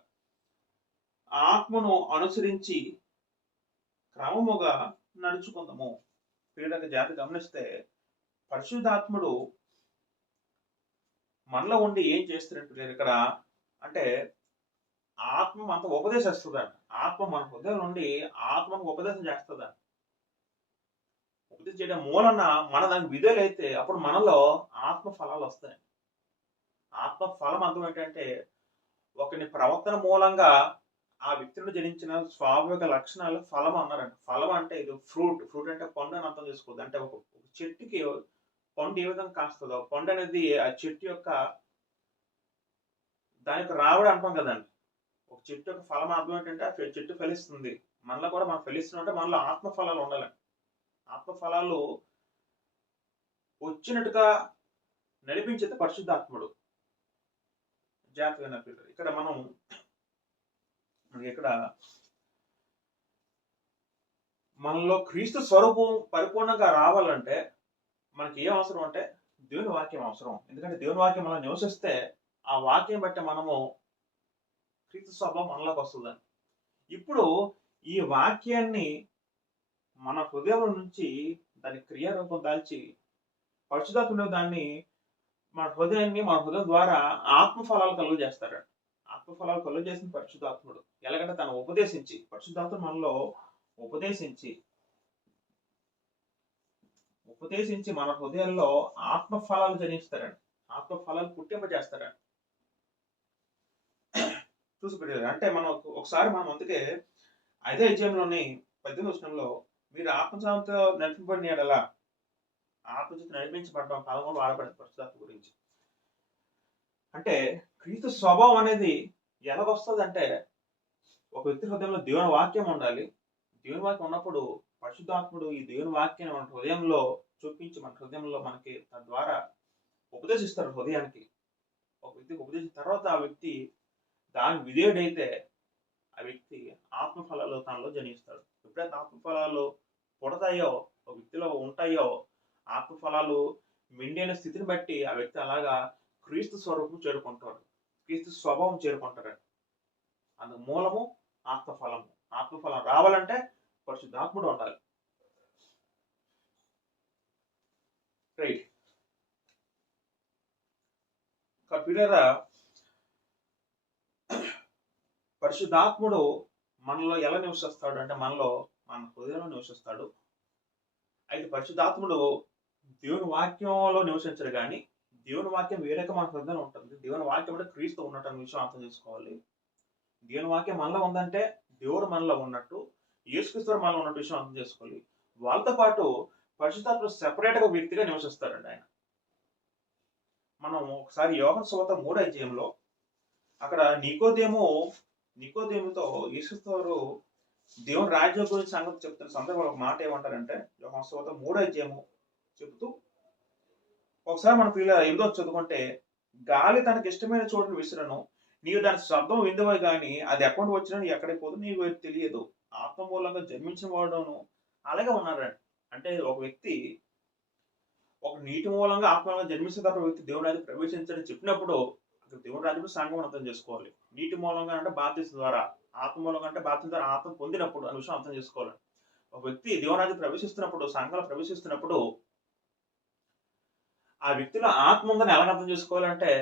ఆత్మను అనుసరించి క్రమముగా నడుచుకుందాము. ప్రియులకు జాతి గమనిస్తే పరిశుద్ధాత్ముడు మనలో ఉండి ఏం చేస్తున్నట్టు ఇక్కడ అంటే ఆత్మ మనకు ఉపదేశిస్తుందంట. ఆత్మ మన హృదయం నుండి ఆత్మకు ఉపదేశం చేస్తుందంట. ఉపదేశం చేయడం మూలన మన దానికి విధేయులైతే అప్పుడు మనలో ఆత్మ ఫలాలు వస్తాయి. ఆత్మ ఫలం అర్థం ఏంటంటే ఒకని ప్రవర్తన మూలంగా ఆ వ్యక్తిని జనించిన స్వాభావిక లక్షణాలు ఫలం అన్నారంట. ఫలం అంటే ఇది ఫ్రూట్. ఫ్రూట్ అంటే పండు అని అర్థం చేసుకోవద్దు. అంటే ఒక చెట్టుకి పండు ఏ విధంగా కాస్తుందో పండు అనేది ఆ చెట్టు యొక్క దానికి రావడం అంటాం కదండి. ఒక చెట్టు యొక్క ఫలం అర్థం ఏంటంటే ఆ చెట్టు ఫలిస్తుంది. మనలో కూడా మనం ఫలిస్తుంటే మనలో ఆత్మ ఫలాలు ఉండాలండి. ఆత్మ ఫలాలు వచ్చినట్టుగా నడిపించేది పరిశుద్ధాత్ముడు. జాగ్రత్తగా పిల్లలు ఇక్కడ మనం ఇక్కడ మనలో క్రీస్తు స్వరూపం పరిపూర్ణంగా రావాలంటే మనకి ఏం అవసరం అంటే దేవుని వాక్యం అవసరం. ఎందుకంటే దేవుని వాక్యం మనం నివసిస్తే ఆ వాక్యం బట్టి మనము క్రీస్తు స్వభావం మనలోకి వస్తుందని. ఇప్పుడు ఈ వాక్యాన్ని మన హృదయం నుంచి దాని క్రియారూపం దాల్చి పరిశుద్ధాత్ముడు దాన్ని మన హృదయం ద్వారా ఆత్మఫలాలు కలుగు చేస్తాడు. ఆత్మఫలాలు కలుగు చేసిన పరిశుద్ధాత్ముడు ఎలాగంటే తను ఉపదేశించి పరిశుద్ధాత్ముడు మనలో ఉపదేశించి మన హృదయంలో ఆత్మఫలాలు జనిస్తారండి. ఆత్మఫలాలు పుట్టింపజేస్తారండి. చూసిపెట్టారు అంటే మనం ఒకసారి మనం అందుకే అదే అధ్యాయంలోని 18వ వచనంలో మీరు ఆత్మచేత నడిపింపబడిన యెడల ఆత్మచేత నడిపించబడడం పదములు వాడబడింది పరిశుద్ధాత్మ గురించి. అంటే క్రీస్తు స్వభావం అనేది ఎలాగొస్తుంది అంటే ఒక వ్యక్తి హృదయంలో దేవుని వాక్యం ఉండాలి. దేవుని వాక్యం ఉన్నప్పుడు పరిశుద్ధాత్ముడు ఈ దేవుని వాక్యాన్ని మన హృదయంలో చూపించి మన హృదయంలో మనకి తద్వారా ఉపదేశిస్తారు. హృదయానికి ఒక వ్యక్తికి ఉపదేశించిన తర్వాత ఆ వ్యక్తి దాని విధేయుడైతే ఆ వ్యక్తి ఆత్మఫలాలు తనలో జనిస్తాడు. ఎప్పుడైతే ఆత్మఫలాలు పుడతాయో ఒక వ్యక్తిలో ఉంటాయో ఆత్మఫలాలు మెండైన స్థితిని బట్టి ఆ వ్యక్తి అలాగా క్రీస్తు స్వరూపం చేరుకుంటాడు, క్రీస్తు స్వభావం చేరుకుంటాడు. అందుకు మూలము ఆత్మఫలము. ఆత్మఫలం రావాలంటే పరిశుద్ధాత్ముడు ఉండాలి. రైట్ పిల్లరా, పరిశుద్ధాత్ముడు మనలో ఎలా నివసిస్తాడు అంటే మన హృదయంలో నివసిస్తాడు. అయితే పరిశుద్ధాత్ముడు దేవుని వాక్యంలో నివసించడు కానీ దేవుని వాక్యం వేరేక మన హృదయంలో ఉంటుంది. దేవుని వాక్యం అంటే క్రీస్తు ఉన్నట్టు అనే విషయం అర్థం చేసుకోవాలి. దేవుని వాక్యం మనలో ఉందంటే దేవుడు మనలో ఉన్నట్టు, యేసుక్రీస్తు మనలో ఉన్నట్టు విషయం అర్థం చేసుకోవాలి. వాళ్ళతో పాటు పరిశుద్ధాత్ముడు సెపరేట్ గా వ్యక్తిగా నివసిస్తాడండి ఆయన. మనం ఒకసారి యోహాను సువార్త 3వ అధ్యాయంలో అక్కడ నికోదేముతో యేసుక్రీస్తు వారు దేవుని రాజ్యం గురించి సంగతి చెప్తున్న సందర్భంలో ఒక మాట ఏమంటారంటే యోహాను సువార్త 3వ అధ్యాయము చెబుతూ ఒకసారి మన పిల్లల 8వ చదువుకుంటే గాలి తనకి ఇష్టమైన చోటును విసురను, నీవు దాని శబ్దం విందువే గాని అది ఎక్కడ వచ్చినా నీ ఎక్కడికి పోదు నీకు తెలియదు, ఆత్మ మూలంగా జన్మించిన వాడును అలాగే ఉన్నారండి. అంటే ఒక వ్యక్తి ఒక నీటి మూలంగా ఆత్మగా జన్మిస్తే తప్ప వ్యక్తి దేవుని రాజ్యం ప్రవేశించని చెప్పినప్పుడు దేవుని రాజ్యం సంఘం అర్థం చేసుకోవాలి. నీటి మూలంగా అంటే బాప్తిసం ద్వారా, ఆత్మ మూలంగా అంటే బాప్తిసం ద్వారా ఆత్మ పొందినప్పుడు అనే విషయం అర్థం చేసుకోవాలి. ఒక వ్యక్తి దేవుని రాజ్యం ప్రవేశిస్తున్నప్పుడు, సంఘంలో ప్రవేశిస్తున్నప్పుడు ఆ వ్యక్తిలో ఆత్మ ఉందని ఎలా అర్థం చేసుకోవాలంటే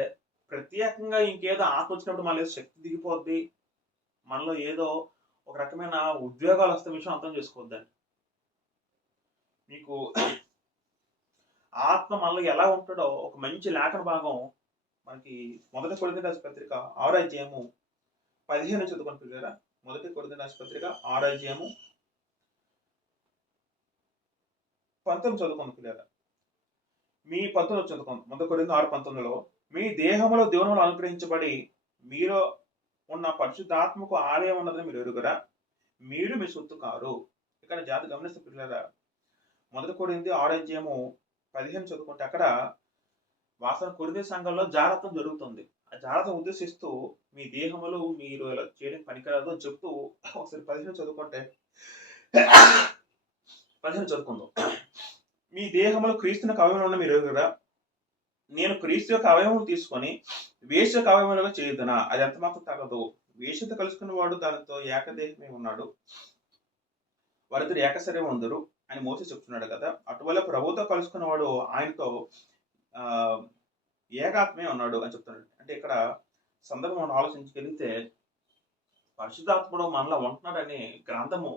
ప్రత్యేకంగా ఇంకేదో ఆత్మ వచ్చినప్పుడు మళ్ళీ శక్తి దిగిపోద్ది, మనలో ఏదో ఒక రకమైన ఉద్యోగాలు వస్తే విషయం అర్థం చేసుకోవద్దండి. మీకు ఆత్మ మనలో ఎలా ఉంటాడో ఒక మంచి లేఖన భాగం మనకి 1 కొరింథీ రాసిన పత్రిక 6వ అధ్యాయము 15 చదువుకొని పిల్లరా. 1 కొరింథీ రాసిన పత్రిక 6వ అధ్యాయము 19 చదువుకొని పిల్లరా. మీ 19 చదువుకోండి. 1 కొరింథీ 6:19లో మీ దేహంలో దేవునిలో అనుగ్రహించబడి మీరు ఉన్న పరిశుద్ధాత్మకు ఆలయం ఉన్నదని మీరు ఎరుగురా, మీరు మీ సొత్తు కారు. ఇక్కడ జాతి గమనిస్తే పిల్లరా 1 కొరింథీ 6వ అధ్యాయము 15 చదువుకుంటే అక్కడ వాస్తవం కొరింథీ సంఘంలో జారత్వం జరుగుతుంది. ఆ జాగ్రత్త ఉద్దేశిస్తూ మీ దేహములు మీరు ఇలా చేయడం పనికిరాదు అని చెప్తూ ఒకసారి 15 చదువుకుంటే 15 చదువుకుందాం. మీ దేహములు క్రీస్తునకు అవయవములు ఉన్న మీరు ఎరుగురా, నేను క్రీస్తు యొక్క అవయవములు తీసుకొని వేశ్య యొక్క అవయవములుగా చేయుదునా? అది ఎంత మాత్రం తగదు. వేశ్యతో కలుసుకున్న వాడు దానితో ఏకదేహమే ఉన్నాడు, వారిద్దరు ఏకశరీరం ఉందరు అని మోసే చెప్తున్నాడు కదా. అటువల్ల ప్రభుతో కలుసుకున్నవాడు ఆయనతో ఆ ఏకాత్మే ఉన్నాడు అని చెప్తున్నాడు. అంటే ఇక్కడ సందర్భం మనం ఆలోచించగలిగితే పరిశుద్ధాత్ముడు మనలో ఉంటున్నాడని గ్రంథము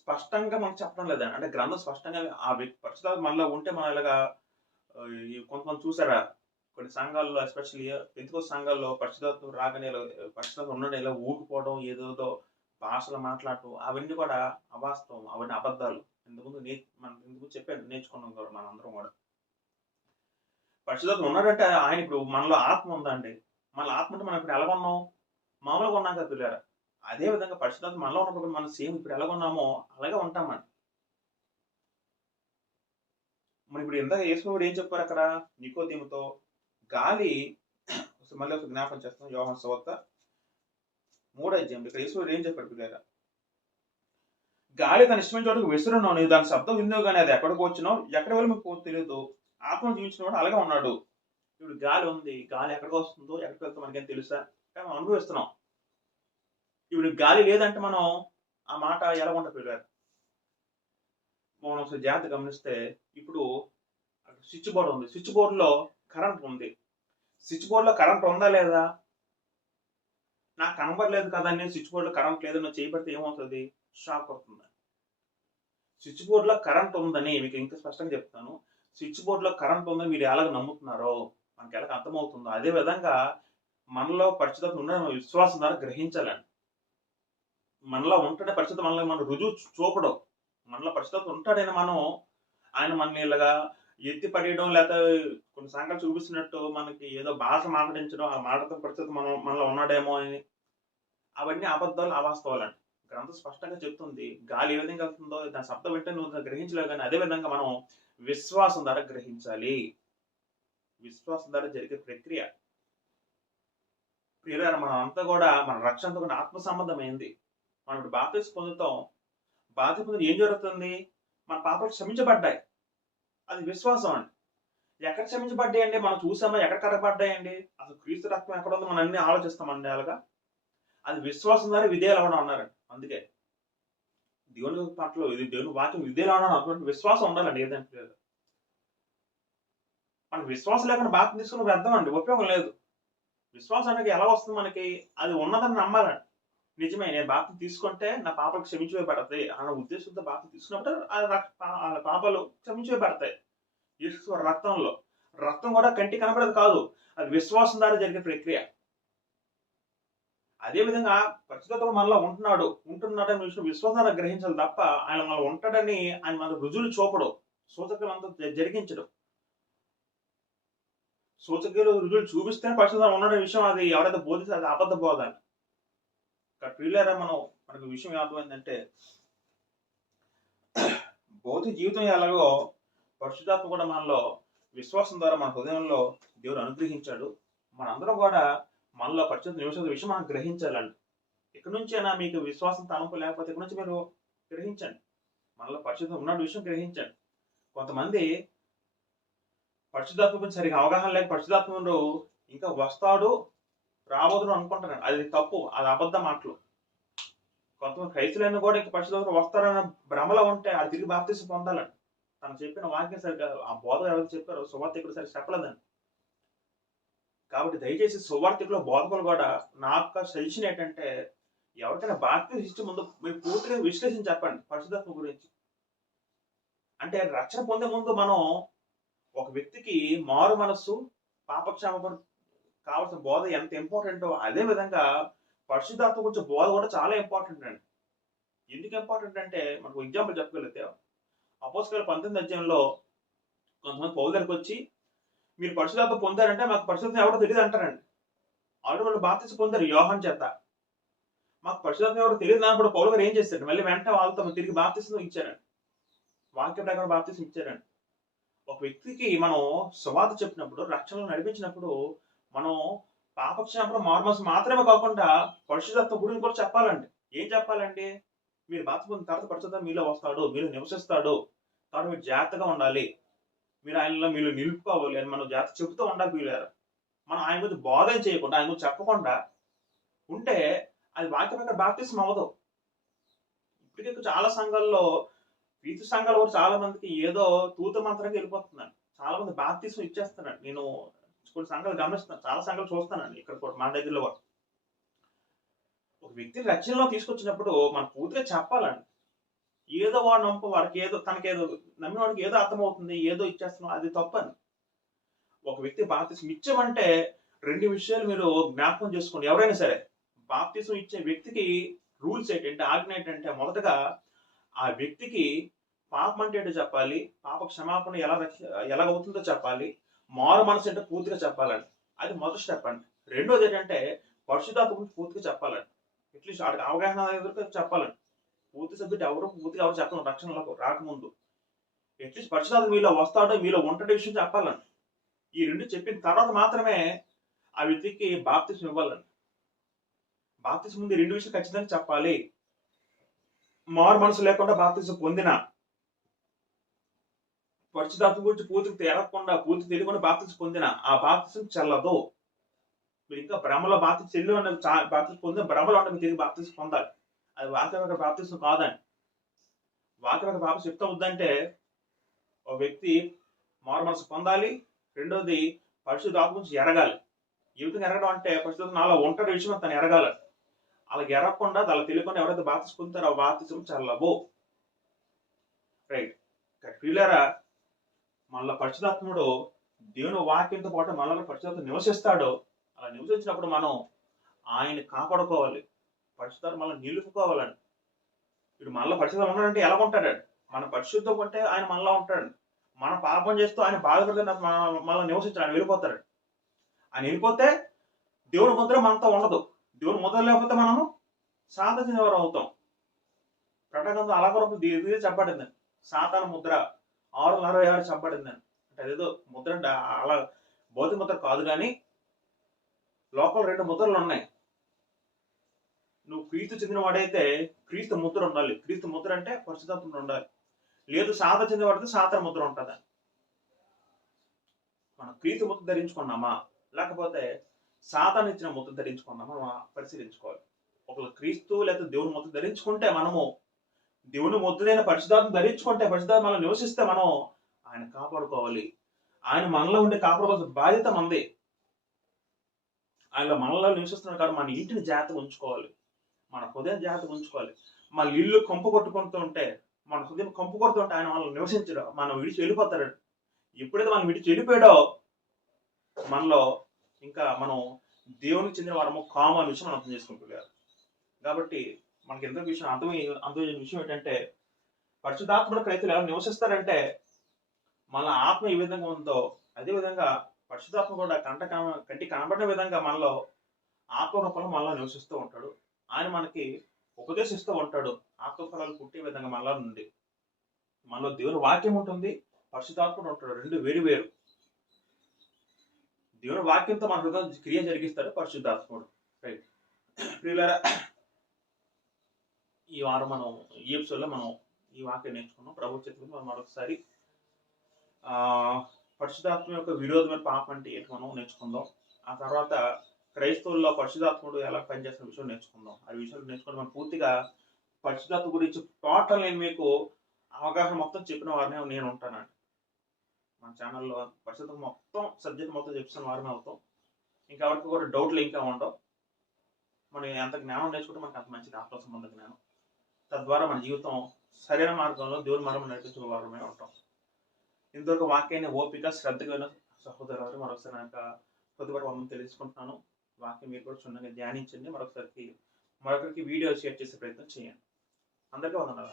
స్పష్టంగా మనకు చెప్పడం లేదండి. అంటే గ్రంథం స్పష్టంగా ఆ వ్యక్తి పరిశుద్ధాత్మ మనలో ఉంటే మనం ఇలాగా కొంతమంది చూసారా, కొన్ని సంఘాల్లో ఎస్పెషల్లీ పెంతుకోస్తు సంఘాల్లో పరిశుద్ధాత్మ రాగానే పరిశుద్ధాత్మ ఉండడం ఇలా ఊగిపోవడం, ఏదేదో భాషలు మాట్లాడటం, అవన్నీ కూడా అవాస్తవం, అవన్నీ అబద్ధాలు. ఇంతకుముందు చెప్పాను, నేర్చుకున్నాం కూడా మనందరం కూడా. పరిశుద్ధాత్మ ఉన్నాడంటే ఆయన ఇప్పుడు మనలో ఆత్మ ఉందండి. మన ఆత్మ అంటే మనం ఇప్పుడు ఎలా ఉన్నాం, మామూలుగా ఉన్నాం కదా పిల్లరా. అదే విధంగా పరిశుద్ధాత్మ మనలో ఉన్నప్పుడు మనం సేమ్ ఇప్పుడు ఎలా ఉన్నామో అలాగే ఉంటామండి. మనం ఇప్పుడు ఇందాక యేసుప్రభువు ఏం చెప్పారు అక్కడ నికోదేముతో, గాలి మళ్ళీ ఒక జ్ఞాపకం చేస్తాం, యోహాను సువార్త 3వ అధ్యాయం. ఇక్కడ యేసుప్రభువు ఏం చెప్పాడు పిల్లరా, గాలి తన ఇష్టమైన చోటుకు విసురును, నీవు దాని శబ్దం విందువు కానీ అది ఎక్కడికి వచ్చినో ఎక్కడ వెళ్ళి మీకు తెలియదు. ఆత్మను జీవించిన వాడు అలాగే ఉన్నాడు. ఇప్పుడు గాలి ఉంది, గాలి ఎక్కడికి వస్తుందో ఎక్కడికి వెళ్తాం మనకేం తెలుసా, కానీ మనం అనుభవిస్తున్నాం. ఇప్పుడు గాలి లేదంటే మనం ఆ మాట ఎలా ఉంటుంది పిల్లలు. మనం ఒకసారి జాగ్రత్త గమనిస్తే, ఇప్పుడు స్విచ్ బోర్డు ఉంది, స్విచ్ బోర్డులో కరెంట్ ఉంది. స్విచ్ బోర్డులో కరెంట్ ఉందా లేదా, నాకు కనబడలేదు కదా అని స్విచ్ బోర్డులో కరెంట్ లేదని చేయబడితే ఏమవుతుంది, షాక్ అవుతుంది. స్విచ్ బోర్డులో కరెంట్ ఉందని మీకు ఇంకా స్పష్టంగా చెప్తాను. స్విచ్ బోర్డులో కరెంట్ ఉందని మీరు ఎలాగ నమ్ముతున్నారో మనకి ఎలాగ అర్థమవుతుందో, అదే విధంగా మనలో పరిశుద్ధత ఉన్న విశ్వాసం ద్వారా గ్రహించాలండి. మనలో ఉంటే పరిశుద్ధత మనలో మనం రుజువు చూపడం, మనలో పరిశుద్ధత ఉంటాడని మనం ఆయన మనల్ని ఇలాగా ఎత్తి పడేయడం, లేకపోతే కొన్ని సంఘాలు చూపిస్తున్నట్టు మనకి ఏదో భాష మాట్లాడించడం, ఆ మాటతో పరిస్థితి మనలో ఉన్నాడేమో అని, అవన్నీ అబద్ధాలు, అవాస్తవాలండి. గ్రంథం స్పష్టంగా చెప్తుంది, గాలి ఏ విధంగా వెళ్తుందో దాని శబ్దం వింటే నువ్వు గ్రహించలేవు, కానీ అదే విధంగా మనం విశ్వాసం ద్వారా గ్రహించాలి. విశ్వాసం ద్వారా జరిగే ప్రక్రియ ప్రియులారా, మనం అంతా కూడా మన రక్షణతో కూడా ఆత్మ సంబంధమైంది. మనం ఇప్పుడు బాప్తిస్మం పొందుతాం, బాప్తిస్మం పొందిన ఏం జరుగుతుంది, మన పాపాలు క్షమించబడ్డాయి. అది విశ్వాసం అండి. ఎక్కడ క్షమించబడ్డాయండి, మనం చూసామా, ఎక్కడ కడగబడ్డాయండి, అసలు క్రీస్తు రక్తం ఎక్కడ ఉందో మనం అన్ని ఆలోచిస్తామండి అలాగా. అది విశ్వాసం ద్వారా విధేయులు అవడం అన్నారండి. అందుకే దేవుని పట్ల ఇది దేవుని వాక్యం విధేయులు అవడం అటువంటి విశ్వాసం ఉండాలండి. ఏదంటే మనకు విశ్వాసం లేకుండా బాప్తిస్మం తీసుకుని వ్యర్థం అండి, ఉపయోగం లేదు. విశ్వాసం అనేది ఎలా వస్తుంది మనకి, అది ఉన్నదని నమ్మాలండి. నిజమే, నేను బాప్తిస్మం తీసుకుంటే నా పాపాలు క్షమించివేయబడతాయి అన్న ఉద్దేశంతో బాప్తిస్మం తీసుకున్నప్పుడు ఆ పాపాలు క్షమించివేయబడతాయి. యేసు రక్తంలో, రక్తం కూడా కంటి కనబడేది కాదు, అది విశ్వాసం ద్వారా జరిగే ప్రక్రియ. అదేవిధంగా పరిశుద్ధత మనలో ఉంటున్నాడని విశ్వాసం ద్వారా గ్రహించాలి తప్ప, ఆయన మనలో ఉంటాడని ఆయన మన రుజువులు చూపడం, సూచకులంతా జరిగించడం. సూచకులు రుజువులు చూపిస్తేనే పరిశుద్ధత ఉన్నాడనే విషయం అది ఎవరైతే బోధిస్తే అది అబద్ధ బోధ. ప్రియులారా, మనకు విషయం ఏమైందంటే, భౌతిక జీవితం ఎలాగో పరిశుద్ధాత్మ కూడా మనలో విశ్వాసం ద్వారా మన హృదయంలో దేవుడు అనుగ్రహించాడు. మనందరం కూడా మనలో పరిశుద్ధ నివసించే విషయం మనం గ్రహించాలండి. ఇక్కడి నుంచైనా మీకు విశ్వాసం తలంపు లేకపోతే ఇక్కడి నుంచి మీరు గ్రహించండి, మనలో పరిశుద్ధం ఉన్న విషయం గ్రహించండి. కొంతమంది పరిశుద్ధాత్మ గురించి సరిగా అవగాహన లేక పరిశుద్ధాత్ముడు ఇంకా వస్తాడు రాబోదు అనుకుంటారండి. అది తప్పు, అది అబద్ధ మాటలు. కొంతమంది క్రైస్తులైన కూడా ఇంకా పరిశుద్ధాత్మ వస్తారన్న భ్రమలో ఉంటే అది తిరిగి బాప్తిస్మం పొందాలండి. తను చెప్పిన వాక్యం సరిగ్గా ఆ బోధ ఎవరైతే చెప్పారో సువార్థికుడు సరిగ్గా చెప్పలేదండి. కాబట్టి దయచేసి సువార్థికులు బోధకులు కూడా నాకు సజెషన్ ఏంటంటే, ఎవరికైనా బాప్తిస్మం ఇచ్చే ముందు మీరు పూర్తిగా విశ్లేషణ చెప్పండి పరిశుద్ధాత్మ గురించి. అంటే రక్షణ పొందే ముందు మనం ఒక వ్యక్తికి మారు మనస్సు, పాపక్షమాపణ కావాల్సిన బోధ ఎంత ఇంపార్టెంటో, అదే విధంగా పరిశుద్ధాత్మ గురించి బోధ కూడా చాలా ఇంపార్టెంట్ అండి. ఎందుకు ఇంపార్టెంట్ అంటే, మనకు ఎగ్జాంపుల్ చెప్పగలిగితే అపోస్తలుల 19వ అధ్యాయంలో కొంతమంది పౌలు దగ్గరికి వచ్చి, మీరు పరిశుద్ధాత్మ పొందారంటే మాకు పరిశుద్ధాత్మ ఎవరో తెలియదు అంటారండి. ఆల్రెడీ వాళ్ళు బాప్తిస్మం పొందారు యోహాను చేత, మాకు పరిశుద్ధాత్మ ఎవరో తెలియదు అన్నప్పుడు పౌలు గారు ఏం చేశారు, మళ్ళీ వెంటనే వాళ్ళతో తిరిగి బాప్తిస్మం ఇచ్చారండి, వాక్య ప్రకారం బాప్తిస్మం ఇచ్చారండి. ఒక వ్యక్తికి మనం సువార్త చెప్పినప్పుడు, రక్షణలో నడిపించినప్పుడు మనం పాపక్షమాపణ మారుమనసు మాత్రమే కాకుండా పరిశుద్ధత్వం గురించి కూడా చెప్పాలండి. ఏం చెప్పాలండి? మీరు బాప్తిసం పొందిన తర్వాత పరిశుద్ధాత్మ మీలో వస్తాడు, మీలో నివసిస్తాడు. కాబట్టి మీరు జాగ్రత్తగా ఉండాలి. మీరు ఆయనలో మీలో నిలుపుకోవాలి అని మనం జాగ్రత్త చెబుతూ ఉండాలి ప్రియులారా. మనం ఆయన గురించి బోధన చేయకుండా, ఆయన గురించి చెప్పకుండా ఉంటే అది వాక్యం ప్రకారం బాప్తిసం అవ్వదు. ఇప్పటికే చాలా సంఘాల్లో క్రీస్తు సంఘాలు కూడా చాలా మందికి ఏదో తూతు మంత్రంగా వెళ్ళిపోతున్నాను. చాలా మంది బాప్తిసం ఇచ్చేస్తున్నాడు. నేను కొన్ని సంఘాలు గమనిస్తున్నాను. చాలా సంఘాలు చూస్తానండి ఇక్కడ కూడా మన దగ్గరలో కూడా. ఒక వ్యక్తిని రక్షణలో తీసుకొచ్చినప్పుడు మనం పూర్తిగా చెప్పాలండి. ఏదో వాడు నమ్ము వాడికి ఏదో తనకేదో నమ్మిన వాడికి ఏదో అర్థమవుతుంది, ఏదో ఇచ్చేస్తున్నాం అది తప్పని. ఒక వ్యక్తి బాప్తిసం ఇచ్చామంటే 2 విషయాలు మీరు జ్ఞాపకం చేసుకోండి. ఎవరైనా సరే బాప్తిసం ఇచ్చే వ్యక్తికి రూల్స్ ఏంటంటే, ఆజ్ఞ ఏంటంటే మొదటగా ఆ వ్యక్తికి పాపం అంటే ఏంటో చెప్పాలి. పాప క్షమాపణ ఎలాగవుతుందో చెప్పాలి. మారు మనసు అంటే పూర్తిగా చెప్పాలండి. అది మొదటి స్టెప్ అండి. రెండోది ఏంటంటే పరిశుద్ధాత్మ గురించి పూర్తిగా చెప్పాలండి. అట్లీస్ట్ ఆడికి అవగాహన చెప్పాలండి. పూర్తి సబ్జెక్ట్ పూర్తిగా ఎవరు చెప్పలేం రక్షణలోకి రాకముందు. అట్లీస్ట్ పరిశుద్ధాత్మ మీలో వస్తాడో, మీలో ఉంటాడో విషయం చెప్పాలండి. ఈ 2 చెప్పిన తర్వాత మాత్రమే ఆ వ్యక్తికి బాప్తిసం ఇవ్వాలండి. బాప్తిసం ముందు 2 విషయాలు ఖచ్చితంగా చెప్పాలి. మారు మనసు లేకుండా బాప్తిసం పొందిన, పరిశుద్ధాత్మ గురించి పూర్తిగా తెలవకుండా, పూర్తి తెలియకుండా బాప్తిసం పొందిన ఆ బాప్తిసం చెల్లదు. మీరు ఇంకా భ్రమలో బాప్తిసం చెల్లి ఉన్న బాప్తిసం పొందిన భ్రమలో ఉన్న తిరిగి బాప్తిసం పొందాలి. అది వాక్యమైన బాప్తిసం కాదండి. వాక్యమైన బాప్తిసం చెప్తా వద్దంటే ఒక వ్యక్తి మారు మనసు పొందాలి. రెండోది పరిశుద్ధాత్మ గురించి ఎరగాలి. ఏ విధంగా ఎరగడం అంటే పరిశుద్ధాత్మ నాలో ఉంటాడు విషయం తను ఎరగాలి. అలా ఎరగకుండా అలా తెలియకుండా ఎవరైతే బాప్తిసం పొందుతారో ఆ బాప్తిసం చల్లబో. రైట్. ప్రియులారా, మళ్ళా పరిశుద్ధాత్ముడు దేవుని వాక్యంతో పాటు మనలో పరిశుద్ధాత్మ నివసిస్తాడు. అలా నివసించినప్పుడు మనం ఆయన్ని కాపాడుకోవాలి. పరిశుద్ధాత్మ మనం నిలుపుకోవాలండి. ఇప్పుడు మనలో పరిశుద్ధం ఉన్నాడంటే ఎలా ఉంటాడండి? మన పరిశుద్ధం ఉంటే ఆయన మనలో ఉంటాడు. మనం పాపం చేస్తూ ఆయన బాధపడితే మనల్ని నివసించాడు. ఆయన వెళ్ళిపోతాడు. ఆయన వెళ్ళిపోతే దేవుని ముద్ర మనతో ఉండదు. దేవుని ముద్ర లేకపోతే మనము సాధన ఎవరు అవుతాం. ప్రకటన అలా కూడా ఇది చెప్పబడింది. సాతాను ముద్ర 666 చెప్పబడిందని. అంటే అదేదో ముద్ర అంటే అలా భౌతిక ముద్ర కాదు కానీ లోపల 2 ముద్రలు ఉన్నాయి. నువ్వు క్రీస్తు చెందిన వాడైతే క్రీస్తు ముద్ర ఉండాలి. క్రీస్తు ముద్ర అంటే పరిశుద్ధాత్మ ఉండాలి. లేదు సాతాను చెందిన వాడితే సాతాను ముద్ర ఉంటుందా? మనం క్రీస్తు ముద్ర ధరించుకున్నామా, లేకపోతే సాతాను ఇచ్చిన ముద్ర ధరించుకున్నామా మనం పరిశీలించుకోవాలి. ఒకళ్ళు క్రీస్తు లేదా దేవుని ముద్ర ధరించుకుంటే మనము దేవుని ముద్రైన పరిశుద్ధాత్మ ధరించుకుంటే పరిశుద్ధాత్మ మనల్ని నివసిస్తే మనం ఆయన కాపాడుకోవాలి. ఆయన మనలో ఉండే కాపాడుకోవాల్సిన బాధ్యత మనది. ఆయన మనలో నివసిస్తున్నాడు కాబట్టి మన ఇంటిని జాగ్రత్తగా ఉంచుకోవాలి. మన హృదయం జాగ్రత్తగా ఉంచుకోవాలి. మన ఇల్లు కంపు కొట్టుకుంటూ ఉంటే, మన హృదయం కంపు కొడుతుంటే ఆయన మనల్ని నివసించడం, మనం విడిచి వెళ్ళిపోతాడు. ఎప్పుడైతే మనం విడిచి వెళ్ళిపోయాడో మనలో ఇంకా మనం దేవునికి చెందిన వారము కాము అనే విషయం మనం అర్థం చేసుకుంటున్నారు. కాబట్టి మనకి ఎంత విషయం అర్థమైన విషయం ఏంటంటే పరిశుద్ధాత్మల క్రైస్తవులు ఎలా నివసిస్తారంటే మన ఆత్మ ఏ విధంగా ఉందో అదే విధంగా పరిశుద్ధాత్మ కూడా కంటి కనబడిన విధంగా మనలో ఆత్మ రూపంలో మనలో నివసిస్తూ ఉంటాడు. ఆయన మనకి ఉపదేశిస్తూ ఉంటాడు. ఆత్మఫలాలు పుట్టే విధంగా మనలో నుండి మనలో దేవుని వాక్యం ఉంటుంది, పరిశుద్ధాత్ముడు ఉంటాడు. 2 వేరు వేరు. దేవుని వాక్యంతో మన హృదయం క్రియ జరిగిస్తాడు పరిశుద్ధాత్ముడు. రైట్. ప్రియులారా, ఈ వారం మనం ఈ ఎపిసోడ్లో మనం ఈ వాక్యం నేర్చుకున్నాం. ప్రభు చేతులు మనం మరొకసారి పరిశుద్ధాత్మ యొక్క విరోధమైన పాపం అంటే ఏంటి మనం నేర్చుకుందాం. ఆ తర్వాత క్రైస్తవుల్లో పరిశుద్ధాత్ముడు ఎలా పనిచేస్తున్న విషయం నేర్చుకుందాం. ఆ విషయాలు నేర్చుకుంటే మనం పూర్తిగా పరిశుద్ధాత్మ గురించి టోటల్ నేను మీకు అవగాహన మొత్తం చెప్పిన వారిని నేను ఉంటానండి. మన ఛానల్లో పరిశుద్ధం మొత్తం సబ్జెక్ట్ మొత్తం చెప్తున్న వారిని అవుతాం. ఇంకెవరికి కూడా డౌట్లు ఇంకా ఉండవు. మనం ఎంత జ్ఞానం నేర్చుకుంటే మనకు అంత మంచిది ఆత్మ సంబంధ జ్ఞానం. తద్వారా మన జీవితం సరైన మార్గంలో దేవుని మనం నడిపించే వారమే ఉంటాం. ఇంతవరకు వాక్యాన్ని ఓపిక శ్రద్ధగా సహోదరు మరొకసారి నాకు కొద్దిపాటు మనం తెలుసుకుంటున్నాను. వాక్యం మీరు కూడా క్షుణ్ణంగా ధ్యానించండి. మరొకరికి వీడియో షేర్ చేసే ప్రయత్నం చేయండి. అందరికీ వందనాలు.